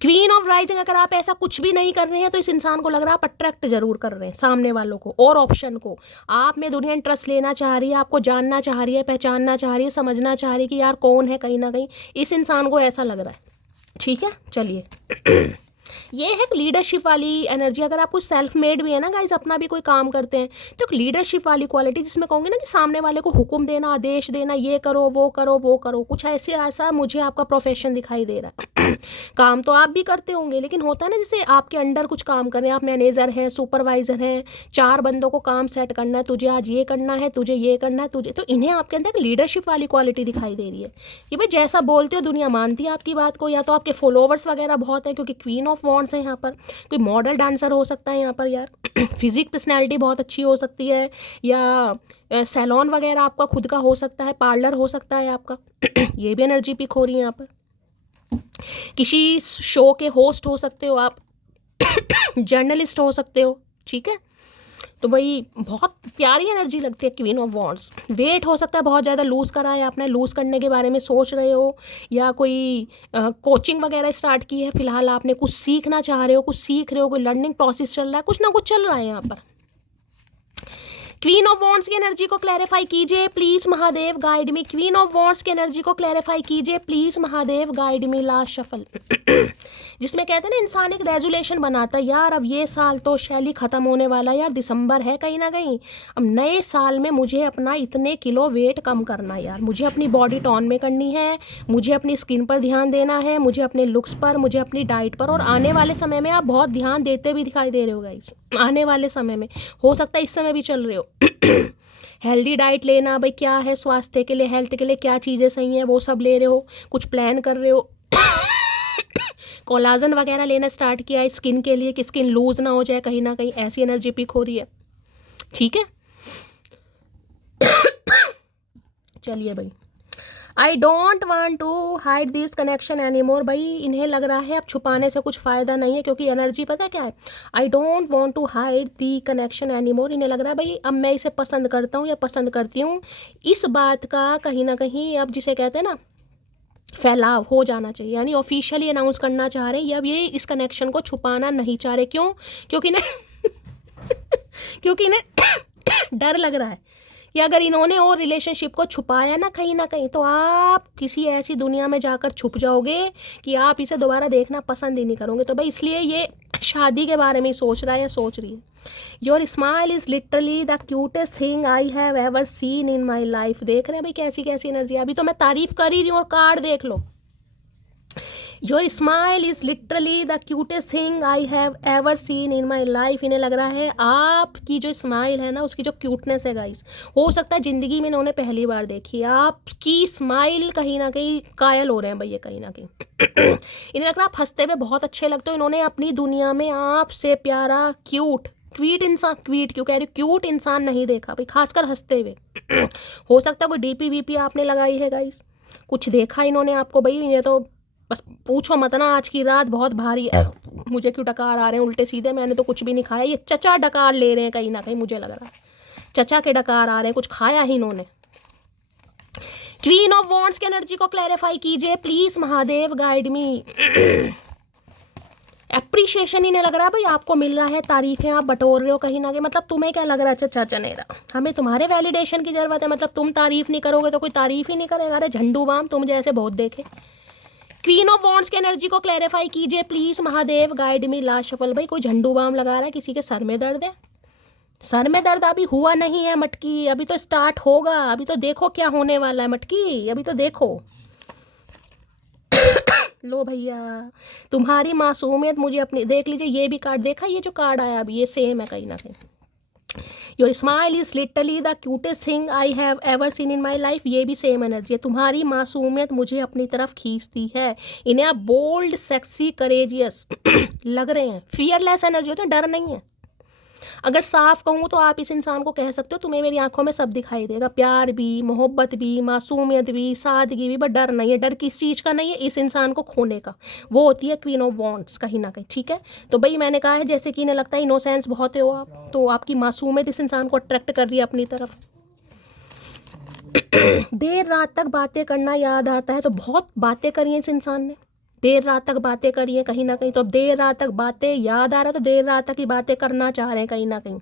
क्वीन ऑफ राइजिंग, अगर आप ऐसा कुछ भी नहीं कर रहे हैं तो इस इंसान को लग रहा है आप अट्रैक्ट जरूर कर रहे हैं सामने वालों को और ऑप्शन को। आप में दुनिया इंटरेस्ट लेना चाह रही है, आपको जानना चाह रही है, पहचानना चाह रही है, समझना चाह रही है कि यार कौन है, कहीं ना कहीं इस इंसान को ऐसा लग रहा है। ठीक है, चलिए। ये है लीडरशिप वाली एनर्जी। अगर आप कुछ सेल्फ मेड भी है ना गाइज, अपना भी कोई काम करते हैं, तो एक लीडरशिप वाली क्वालिटी जिसमें कहूँगी ना कि सामने वाले को हुक्म देना, आदेश देना, ये करो वो करो वो करो, कुछ ऐसे ऐसा मुझे आपका प्रोफेशन दिखाई दे रहा है। काम तो आप भी करते होंगे, लेकिन होता है ना जैसे आपके अंडर कुछ काम कर रहे हैं, आप मैनेजर हैं, सुपरवाइजर हैं, 4 बंदों को काम सेट करना है, तुझे आज ये करना है, तुझे ये करना है, तुझे, तो इन्हें आपके अंदर लीडरशिप वाली क्वालिटी दिखाई दे रही है कि भाई जैसा बोलते हो दुनिया मानती है आपकी बात को। या तो आपके फॉलोवर्स वगैरह बहुत हैं, क्योंकि क्वीन ऑफ वॉन्ड्स है यहाँ पर, कोई मॉडल डांसर हो सकता है यहाँ पर यार, फिजिक पर्सनैलिटी बहुत अच्छी हो सकती है, या सैलॉन वगैरह आपका खुद का हो सकता है, पार्लर हो सकता है आपका। ये भी एनर्जी पिक हो रही है यहाँ पर। किसी शो के होस्ट हो सकते हो आप, जर्नलिस्ट हो सकते हो, ठीक है। तो भाई बहुत प्यारी एनर्जी लगती है क्वीन ऑफ वॉन्ड्स। वेट हो सकता है बहुत ज़्यादा लूज़ करा है आपने, लूज़ करने के बारे में सोच रहे हो, या कोई कोचिंग वगैरह स्टार्ट की है फिलहाल, आपने कुछ सीखना चाह रहे हो, कुछ सीख रहे हो, कोई लर्निंग प्रोसेस चल रहा है, कुछ ना कुछ चल रहा है यहाँ पर। क्वीन ऑफ वॉन्ड्स की एनर्जी को क्लैरिफाई कीजिए please Mahadev, guide me. Queen of wands की एनर्जी को क्लैरिफाई कीजिए please Mahadev, guide me. Last shuffle, जिसमें कहते हैं ना इंसान एक रेजुलेशन बनाता है, यार अब ये साल तो शैली खत्म होने वाला है यार, दिसंबर है कहीं ना कहीं, अब नए साल में मुझे अपना इतने किलो वेट कम करना है यार, मुझे अपनी बॉडी टोन में करनी है, मुझे अपनी स्किन पर ध्यान देना है, मुझे अपने लुक्स पर, मुझे अपनी डाइट पर। और आने वाले समय में आप बहुत ध्यान देते भी दिखाई दे रहे हो गाइस, आने वाले समय में, हो सकता है इस समय भी चल रहे हो। हेल्दी डाइट लेना, भाई क्या है स्वास्थ्य के लिए, हेल्थ के लिए क्या चीज़ें सही हैं वो सब ले रहे हो, कुछ प्लान कर रहे हो। कोलाजन वगैरह लेना स्टार्ट किया है स्किन के लिए कि स्किन लूज ना हो जाए कहीं ना कहीं, ऐसी एनर्जी पिक हो रही है। ठीक है, चलिए भाई। I don't want to hide this connection any more. भाई इन्हें लग रहा है अब छुपाने से कुछ फ़ायदा नहीं है, क्योंकि एनर्जी पता है क्या है, I don't want to hide the connection any more. इन्हें लग रहा है भाई अब मैं इसे पसंद करता हूँ या पसंद करती हूँ, इस बात का कहीं ना कहीं अब जिसे कहते हैं ना फैलाव हो जाना चाहिए, यानी ऑफिशियली अनाउंस करना चाह रहे हैं, या अब ये इस कनेक्शन को छुपाना नहीं चाह रहे। क्यों? क्योंकि इन्हें डर लग रहा है कि अगर इन्होंने और रिलेशनशिप को छुपाया ना कहीं तो आप किसी ऐसी दुनिया में जाकर छुप जाओगे कि आप इसे दोबारा देखना पसंद ही नहीं करोगे। तो भाई इसलिए ये शादी के बारे में सोच रहा है या सोच रही है। Your smile is literally the cutest thing I have ever seen in my life. देख रहे हैं भाई कैसी कैसी एनर्जी, अभी तो मैं तारीफ कर ही रही हूँ और कार्ड देख लो। Your smile is literally the cutest thing I have ever seen in my life. इन्हें लग रहा है आपकी जो स्माइल है ना, उसकी जो क्यूटनेस है गाइस, हो सकता है ज़िंदगी में इन्होंने पहली बार देखी। आपकी स्माइल कहीं ना कहीं कायल हो रहे हैं भैया कहीं ना कहीं। इन्हें लग रहा है आप हंसते हुए बहुत अच्छे लगते हो, इन्होंने अपनी दुनिया में आपसे प्यारा क्वीट इंसान, क्वीट क्यों कह रही हूँ, क्यूट इंसान नहीं देखा भाई, खासकर हंसते हुए। हो सकता है कोई डीपी वीपी आपने लगाई है गाइस, कुछ देखा इन्होंने आपको। भाई ये तो बस पूछो मत ना, आज की रात बहुत भारी है। मुझे क्यों डकार आ रहे हैं उल्टे सीधे, मैंने तो कुछ भी नहीं खाया, ये चचा डकार ले रहे हैं कहीं ना कहीं, मुझे लग रहा है चचा के डकार आ रहे हैं, कुछ खाया ही इन्होंने। क्वीन ऑफ वॉन्ड्स की एनर्जी को क्लैरिफाई कीजिए please Mahadev, guide me. Appreciation ही नहीं लग रहा भाई, आपको मिल रहा है, तारीफें आप बटोर रहे हो कहीं ना कहीं, मतलब तुम्हें क्या लग रहा है, अच्छा अच्छा नहीं रहा, हमें तुम्हारे वैलिडेशन की जरूरत है, मतलब तुम तारीफ नहीं करोगे तो कोई तारीफ ही नहीं करेगा। अरे झंडू बाम तुम जैसे बहुत देखे। क्वीन ऑफ वॉन्ड्स की एनर्जी को क्लैरिफाई कीजिए please, Mahadev guide me last shuffle. भाई कोई झंडू बाम लगा रहा है, किसी के सर में दर्द है? सर में दर्द अभी हुआ नहीं है मटकी, अभी तो स्टार्ट होगा, अभी तो देखो क्या होने वाला है मटकी, अभी तो देखो। लो भैया, तुम्हारी मासूमियत मुझे अपनी, देख लीजिए ये भी कार्ड देखा, ये जो कार्ड आया अभी ये सेम है कहीं ना कहीं। Your smile is literally the cutest thing I have ever seen in my life, ये भी सेम एनर्जी है। तुम्हारी मासूमियत मुझे अपनी तरफ खींचती है। इन्हें आप बोल्ड, सेक्सी, करेजियस लग रहे हैं, फियरलेस एनर्जी होती है, डर नहीं है। अगर साफ कहूँ तो आप इस इंसान को कह सकते हो तुम्हें मेरी आंखों में सब दिखाई देगा, प्यार भी, मोहब्बत भी, मासूमियत भी, सादगी भी, बट डर नहीं है। डर किस चीज़ का नहीं है? इस इंसान को खोने का। वो होती है क्वीन ऑफ वॉन्ड्स कहीं ना कहीं, ठीक है। तो भाई मैंने कहा है जैसे कि इन्हें लगता है इनोसेंस बहुत हो आप, तो आपकी मासूमियत इस इंसान को अट्रैक्ट कर रही है अपनी तरफ। देर रात तक बातें करना याद आता है, तो बहुत बातें करी हैं इस इंसान ने, देर रात तक बातें करी हैं कहीं ना कहीं, तो अब देर रात तक बातें याद आ रहा है, तो देर रात तक ही बातें करना चाह रहे हैं कहीं ना कहीं।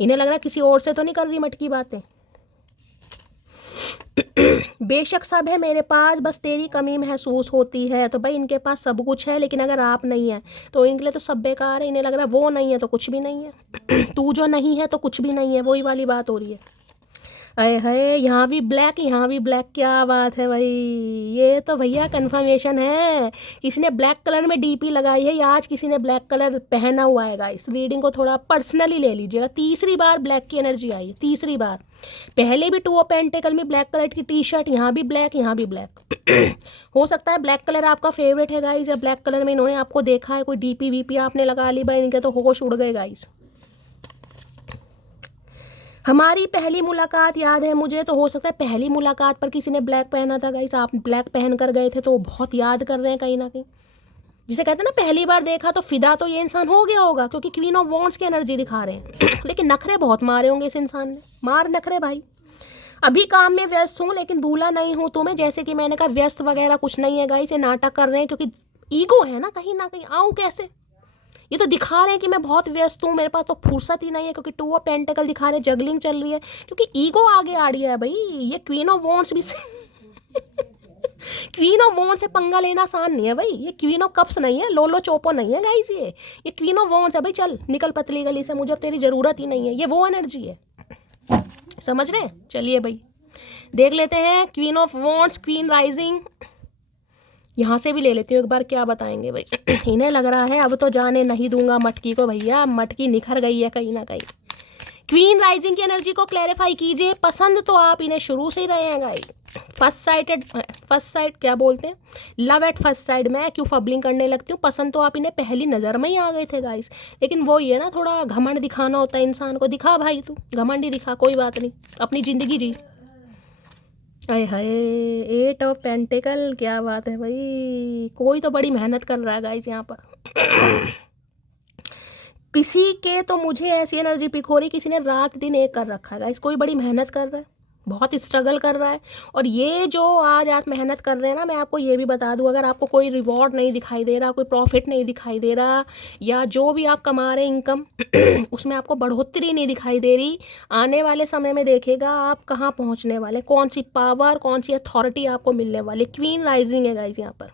इन्हें लग रहा है किसी और से तो नहीं कर रही मटकी बातें। बेशक सब है मेरे पास, बस तेरी कमी महसूस होती है। तो भाई इनके पास सब कुछ है, लेकिन अगर आप नहीं है तो इनके लिए तो सब बेकार है। इन्हें लग रहा है वो नहीं है तो कुछ भी नहीं है। तू जो नहीं है तो कुछ भी नहीं है, वही वाली बात हो रही है। अरे है, यहाँ भी ब्लैक, यहाँ भी ब्लैक, क्या बात है भाई, ये तो भैया कंफर्मेशन है। किसी ने ब्लैक कलर में डीपी लगाई है, या आज किसी ने ब्लैक कलर पहना हुआ है। गाइस रीडिंग को थोड़ा पर्सनली ले लीजिएगा। तीसरी बार ब्लैक की एनर्जी आई है, तीसरी बार। पहले भी 2 ऑफ पेंटिकल में ब्लैक कलर की टी शर्ट, यहाँ भी ब्लैक, यहाँ भी ब्लैक। हो सकता है ब्लैक कलर आपका फेवरेट है गाइस, या ब्लैक कलर में इन्होंने आपको देखा है, कोई डीपी वीपी आपने लगा ली भाई, इनके तो होश उड़ गए गाइस। हमारी पहली मुलाकात याद है मुझे, तो हो सकता है पहली मुलाकात पर किसी ने ब्लैक पहना था गाइस, आप ब्लैक पहन कर गए थे, तो बहुत याद कर रहे हैं कहीं ना कहीं। जिसे कहते हैं ना पहली बार देखा तो फिदा तो ये इंसान हो गया होगा, क्योंकि क्वीन ऑफ वॉन्ड्स की एनर्जी दिखा रहे हैं। लेकिन नखरे बहुत मारे होंगे इस इंसान ने, मार नखरे भाई। अभी काम में व्यस्त हूँ लेकिन भूला नहीं हूँ तुम्हें, जैसे कि मैंने कहा व्यस्त वगैरह कुछ नहीं है गाइस, ये नाटक कर रहे हैं, क्योंकि ईगो है ना कहीं ना कहीं। आऊँ कैसे, ये तो दिखा रहे हैं कि मैं बहुत व्यस्त हूँ, मेरे पास तो फुर्सत ही नहीं है, क्योंकि 2 ऑफ पेंटिकल दिखा रहे हैं, जगलिंग चल रही है, क्योंकि ईगो आगे आ रही है भाई। ये क्वीन ऑफ वॉन्ड्स भी क्वीन ऑफ वॉन्ड्स से पंगा लेना आसान नहीं है भाई। ये क्वीन ऑफ कप्स नहीं है, लोलो चोपो नहीं है गाइस, ये क्वीन ऑफ वॉन्ड्स है भाई। चल निकल पतली गली से, मुझे अब तेरी ज़रूरत ही नहीं है। ये वो एनर्जी है, समझ रहे हैं। चलिए भाई देख लेते हैं queen of wands, queen rising. यहाँ से भी ले लेती हूँ एक बार, क्या बताएंगे भाई। इन्हें लग रहा है अब तो जाने नहीं दूंगा मटकी को भैया, मटकी निखर गई है कहीं ना कहीं। क्वीन राइजिंग की एनर्जी को क्लैरिफाई कीजिए। पसंद तो आप इन्हें शुरू से ही रहे हैं गाइस, फर्स्ट साइड क्या बोलते हैं, लव एट फर्स्ट साइड। मैं क्यों फबलिंग करने लगती हूँ, पसंद तो आप इन्हें पहली नज़र में ही आ गए थे गाइस। लेकिन वो ये ना, थोड़ा घमंड दिखाना होता है इंसान को। दिखा भाई, तू घमंड ही दिखा, कोई बात नहीं, अपनी ज़िंदगी जी। अरे हाय, 8 ऑफ पेंटिकल, क्या बात है भाई। कोई तो बड़ी मेहनत कर रहा है गाइस यहाँ पर। किसी के तो मुझे ऐसी एनर्जी पिक हो रही, किसी ने रात दिन एक कर रखा है गाइस, कोई बड़ी मेहनत कर रहा है, बहुत स्ट्रगल कर रहा है। और ये जो आज आप मेहनत कर रहे हैं ना, मैं आपको ये भी बता दूं, अगर आपको कोई रिवॉर्ड नहीं दिखाई दे रहा, कोई प्रॉफिट नहीं दिखाई दे रहा, या जो भी आप कमा रहे इनकम उसमें आपको बढ़ोतरी नहीं दिखाई दे रही, आने वाले समय में देखेगा आप कहाँ पहुँचने वाले, कौन सी पावर, कौन सी अथॉरिटी आपको मिलने वाली। क्वीन राइजिंग है गाइस यहाँ पर।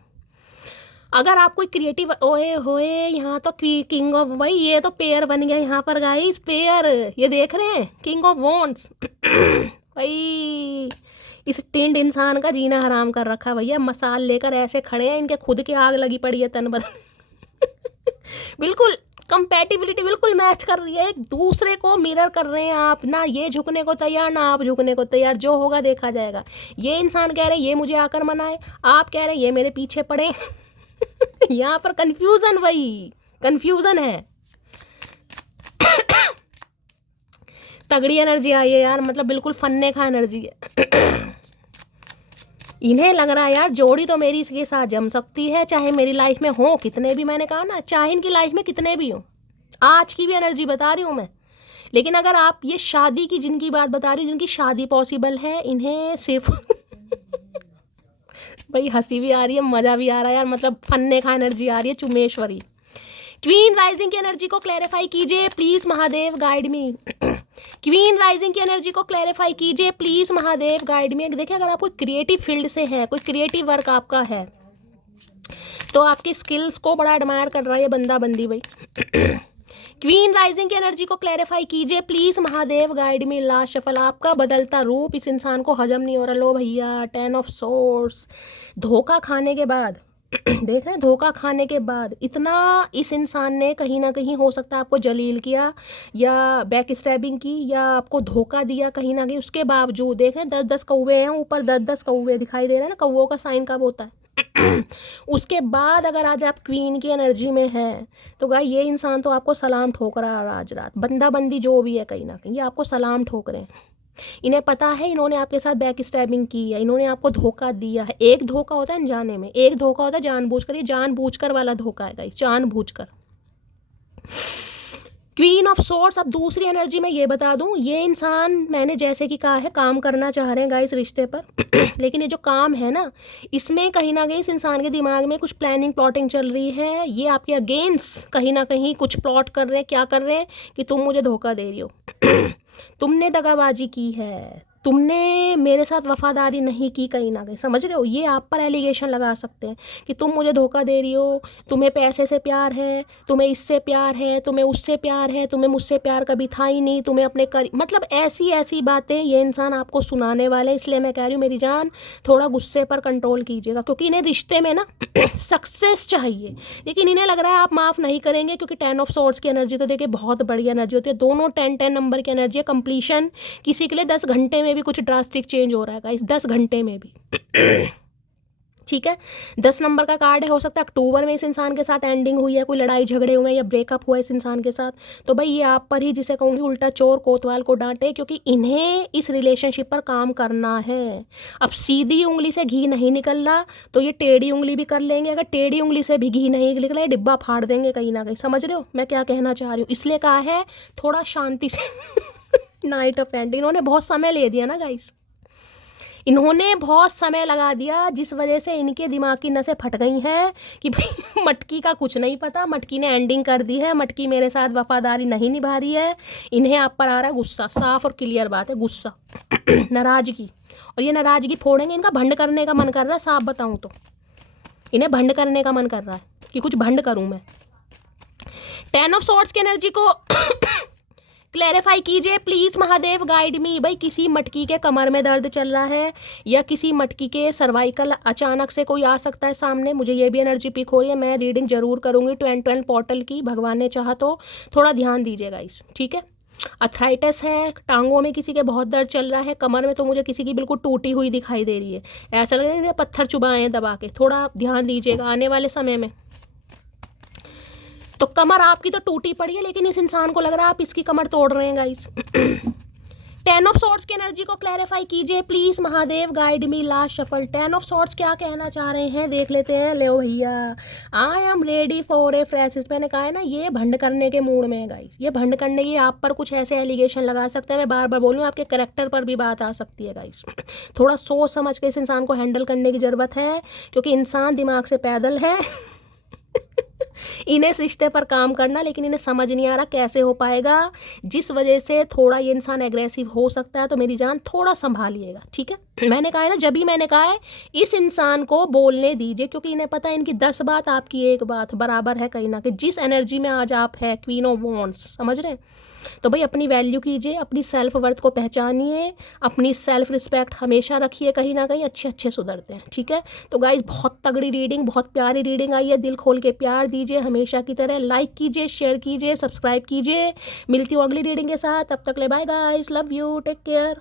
अगर आप कोई क्रिएटिव, ओए होए, यहाँ तो किंग ऑफ, भाई ये तो पेयर बन गया यहाँ पर गाइस, पेयर। ये देख रहे हैं किंग ऑफ वॉन्ड्स। भाई इस टिंड इंसान का जीना हराम कर रखा है भैया। मसाल लेकर ऐसे खड़े हैं, इनके खुद की आग लगी पड़ी है तन बदन। बिल्कुल कंपैटिबिलिटी बिल्कुल मैच कर रही है, एक दूसरे को मिरर कर रहे हैं आप। ना ये झुकने को तैयार, ना आप झुकने को तैयार, जो होगा देखा जाएगा। ये इंसान कह रहे हैं ये मुझे आकर मनाए, आप कह रहे हैं ये मेरे पीछे पड़े। यहाँ पर कंफ्यूजन, वही कंफ्यूजन है। तगड़ी एनर्जी आई है यार, मतलब बिल्कुल फन्ने का एनर्जी है। इन्हें लग रहा है यार जोड़ी तो मेरी इसके साथ जम सकती है, चाहे मेरी लाइफ में हो कितने भी, मैंने कहा ना, चाहे इनकी लाइफ में कितने भी हो। आज की भी एनर्जी बता रही हूँ मैं। लेकिन अगर आप ये शादी की जिनकी बात बता रही हूँ, जिनकी शादी पॉसिबल है, इन्हें सिर्फ भाई हंसी भी आ रही है, मज़ा भी आ रहा है यार, मतलब फन्ने का एनर्जी आ रही है, चुमेश्वरी। क्वीन राइजिंग की एनर्जी को क्लैरिफाई कीजिए please Mahadev, guide me. Queen rising की एनर्जी को क्लैरिफाई कीजिए प्लीज महादेव, गाइड मी। देखिए अगर आप कोई क्रिएटिव फील्ड से है, कोई क्रिएटिव वर्क आपका है, तो आपकी स्किल्स को बड़ा एडमायर कर रहा है ये बंदा बंदी भाई। क्वीन राइजिंग की एनर्जी को क्लैरिफाई कीजिए please Mahadev, guide me. Last shuffle, आपका बदलता रूप इस इंसान को हजम नहीं हो रहा। लो भैया, 10 ऑफ सोर्ड्स। धोखा खाने के बाद देख रहे हैं, धोखा खाने के बाद इतना इस इंसान ने कहीं ना कहीं हो सकता है आपको जलील किया या बैक स्टैबिंग की या आपको धोखा दिया कहीं ना कहीं। उसके बावजूद देख रहे हैं 10-10 कौवे हैं ऊपर, 10-10 कौवे दिखाई दे रहे हैं ना, कौवों का साइन कब होता है। उसके बाद अगर आज आप क्वीन की एनर्जी में हैं तो गाय ये इंसान तो आपको सलाम ठोक रहा है आज रात। बंदा बंदी जो भी है कहीं ना कहीं ये आपको सलाम ठोक रहे हैं। इन्हें पता है इन्होंने आपके साथ बैक स्टैबिंग की है, इन्होंने आपको धोखा दिया है। एक धोखा होता है अनजाने में, एक धोखा होता है जानबूझकर। ये जानबूझकर वाला धोखा है गाइस, जानबूझकर। Queen of swords. अब दूसरी एनर्जी में ये बता दूं, ये इंसान मैंने जैसे कि कहा है काम करना चाह रहे हैं गाइस रिश्ते पर लेकिन ये जो काम है ना, इसमें कहीं ना कहीं इस इंसान के दिमाग में कुछ प्लानिंग प्लॉटिंग चल रही है। ये आपके अगेंस्ट कहीं ना कहीं कुछ प्लॉट कर रहे हैं। क्या कर रहे हैं कि तुम मुझे धोखा दे रही हो तुमने दगाबाजी की है, तुमने मेरे साथ वफादारी नहीं की कहीं ना कहीं, समझ रहे हो। ये आप पर एलिगेशन लगा सकते हैं कि तुम मुझे धोखा दे रही हो, तुम्हें पैसे से प्यार है, तुम्हें इससे प्यार है, तुम्हें उससे प्यार है, तुम्हें मुझसे प्यार कभी था ही नहीं, तुम्हें अपने मतलब ऐसी ऐसी बातें ये इंसान आपको सुनाने वाले। इसलिए मैं कह रही हूँ मेरी जान, थोड़ा गुस्से पर कंट्रोल कीजिएगा, क्योंकि इन्हें रिश्ते में ना सक्सेस चाहिए, लेकिन इन्हें लग रहा है आप माफ़ नहीं करेंगे। क्योंकि 10 ऑफ सोर्ड्स की एनर्जी तो देखिए बहुत बढ़िया एनर्जी होती है। दोनों 10-10 नंबर की एनर्जी है। कंप्लीशन किसी के लिए 10 घंटे में भी कुछ ड्रास्टिक चेंज हो रहा है गाइस, 10 घंटे में भी ठीक है। 10 नंबर का कार्ड है। हो सकता है अक्टूबर में इस इंसान के साथ एंडिंग हुई है, कोई लड़ाई झगड़े हुए हैं या ब्रेकअप हुआ है इस इंसान के साथ, तो भाई ये आप पर ही, जिसे कहूँगी उल्टा चोर कोतवाल को डांटे, क्योंकि इन्हें इस रिलेशनशिप पर काम करना है। अब सीधी उंगली से घी नहीं निकल रहा तो ये टेढ़ी उंगली भी कर लेंगे। अगर टेढ़ी उंगली से भी घी नहीं निकला ये डिब्बा फाड़ देंगे कहीं ना कहीं, समझ रहे हो मैं क्या कहना चाह रही हूँ। इसलिए कहा है थोड़ा शांति से नाइट ऑफ एंडिंग। इन्होंने बहुत समय ले दिया ना गाइस, इन्होंने बहुत समय लगा दिया, जिस वजह से इनके दिमाग की नसें फट गई हैं कि भाई मटकी का कुछ नहीं पता, मटकी ने एंडिंग कर दी है, मटकी मेरे साथ वफादारी नहीं निभा रही है। इन्हें आप पर आ रहा है गुस्सा, साफ और क्लियर बात है, गुस्सा नाराजगी। और ये नाराजगी फोड़ेंगे, इनका भंड करने का मन कर रहा है। साफ बताऊं तो इन्हें भंड करने का मन कर रहा है कि कुछ भंड करूं मैं। 10 ऑफ सोर्ड्स की एनर्जी को क्लैरिफाई कीजिए प्लीज महादेव, गाइड मी। भाई किसी मटकी के कमर में दर्द चल रहा है या किसी मटकी के सर्वाइकल अचानक से कोई आ सकता है सामने। मुझे ये भी एनर्जी पिक हो रही है, मैं रीडिंग जरूर करूंगी 12 पोर्टल की, भगवान ने चाहा तो। थोड़ा ध्यान दीजिएगा इस, ठीक है। अर्थराइटिस है, टांगों में किसी के बहुत दर्द चल रहा है, कमर में तो मुझे किसी की बिल्कुल टूटी हुई दिखाई दे रही है, ऐसा लग रहा है पत्थर चुभाए हैं दबा के। थोड़ा ध्यान दीजिएगा आने वाले समय में। तो कमर आपकी तो टूटी पड़ी है, लेकिन इस इंसान को लग रहा है आप इसकी कमर तोड़ रहे हैं गाइस। 10 ऑफ सोर्ड्स की एनर्जी को क्लैरिफाई कीजिए please Mahadev, guide me. Last shuffle 10 of swords क्या कहना चाह रहे हैं देख लेते हैं। ले भैया, I am ready for a fresh. मैंने कहा है ना ये भंड करने के मूड में है गाइस, ये भंड करने की आप पर कुछ ऐसे एलिगेशन लगा सकते हैं। मैं बार बार बोलूँ आपके कैरेक्टर पर भी बात आ सकती है गाइस। थोड़ा सोच समझ के इस इंसान को हैंडल करने की ज़रूरत है, क्योंकि इंसान दिमाग से पैदल है इन्हें इस रिश्ते पर काम करना, लेकिन इन्हें समझ नहीं आ रहा कैसे हो पाएगा, जिस वजह से थोड़ा ये इंसान एग्रेसिव हो सकता है। तो मेरी जान थोड़ा संभालिएगा, ठीक है। मैंने कहा है ना, जब भी मैंने कहा है इस इंसान को बोलने दीजिए, क्योंकि इन्हें पता है इनकी 10 बात आपकी एक बात बराबर है कहीं ना कहीं। जिस एनर्जी में आज आप है क्वीन ऑफ वॉन्ड्स, समझ रहे हैं, तो भाई अपनी वैल्यू कीजिए, अपनी सेल्फ वर्थ को पहचानिए, अपनी सेल्फ रिस्पेक्ट हमेशा रखिए, कहीं ना कहीं अच्छे अच्छे सुधरते हैं, ठीक है। तो गाइज बहुत तगड़ी रीडिंग, बहुत प्यारी रीडिंग आई है, दिल खोल के प्यार दीजिए हमेशा की तरह, लाइक कीजिए, शेयर कीजिए, सब्सक्राइब कीजिए। मिलती हूँ अगली रीडिंग के साथ, तब तक ले bye guys, love you, take care.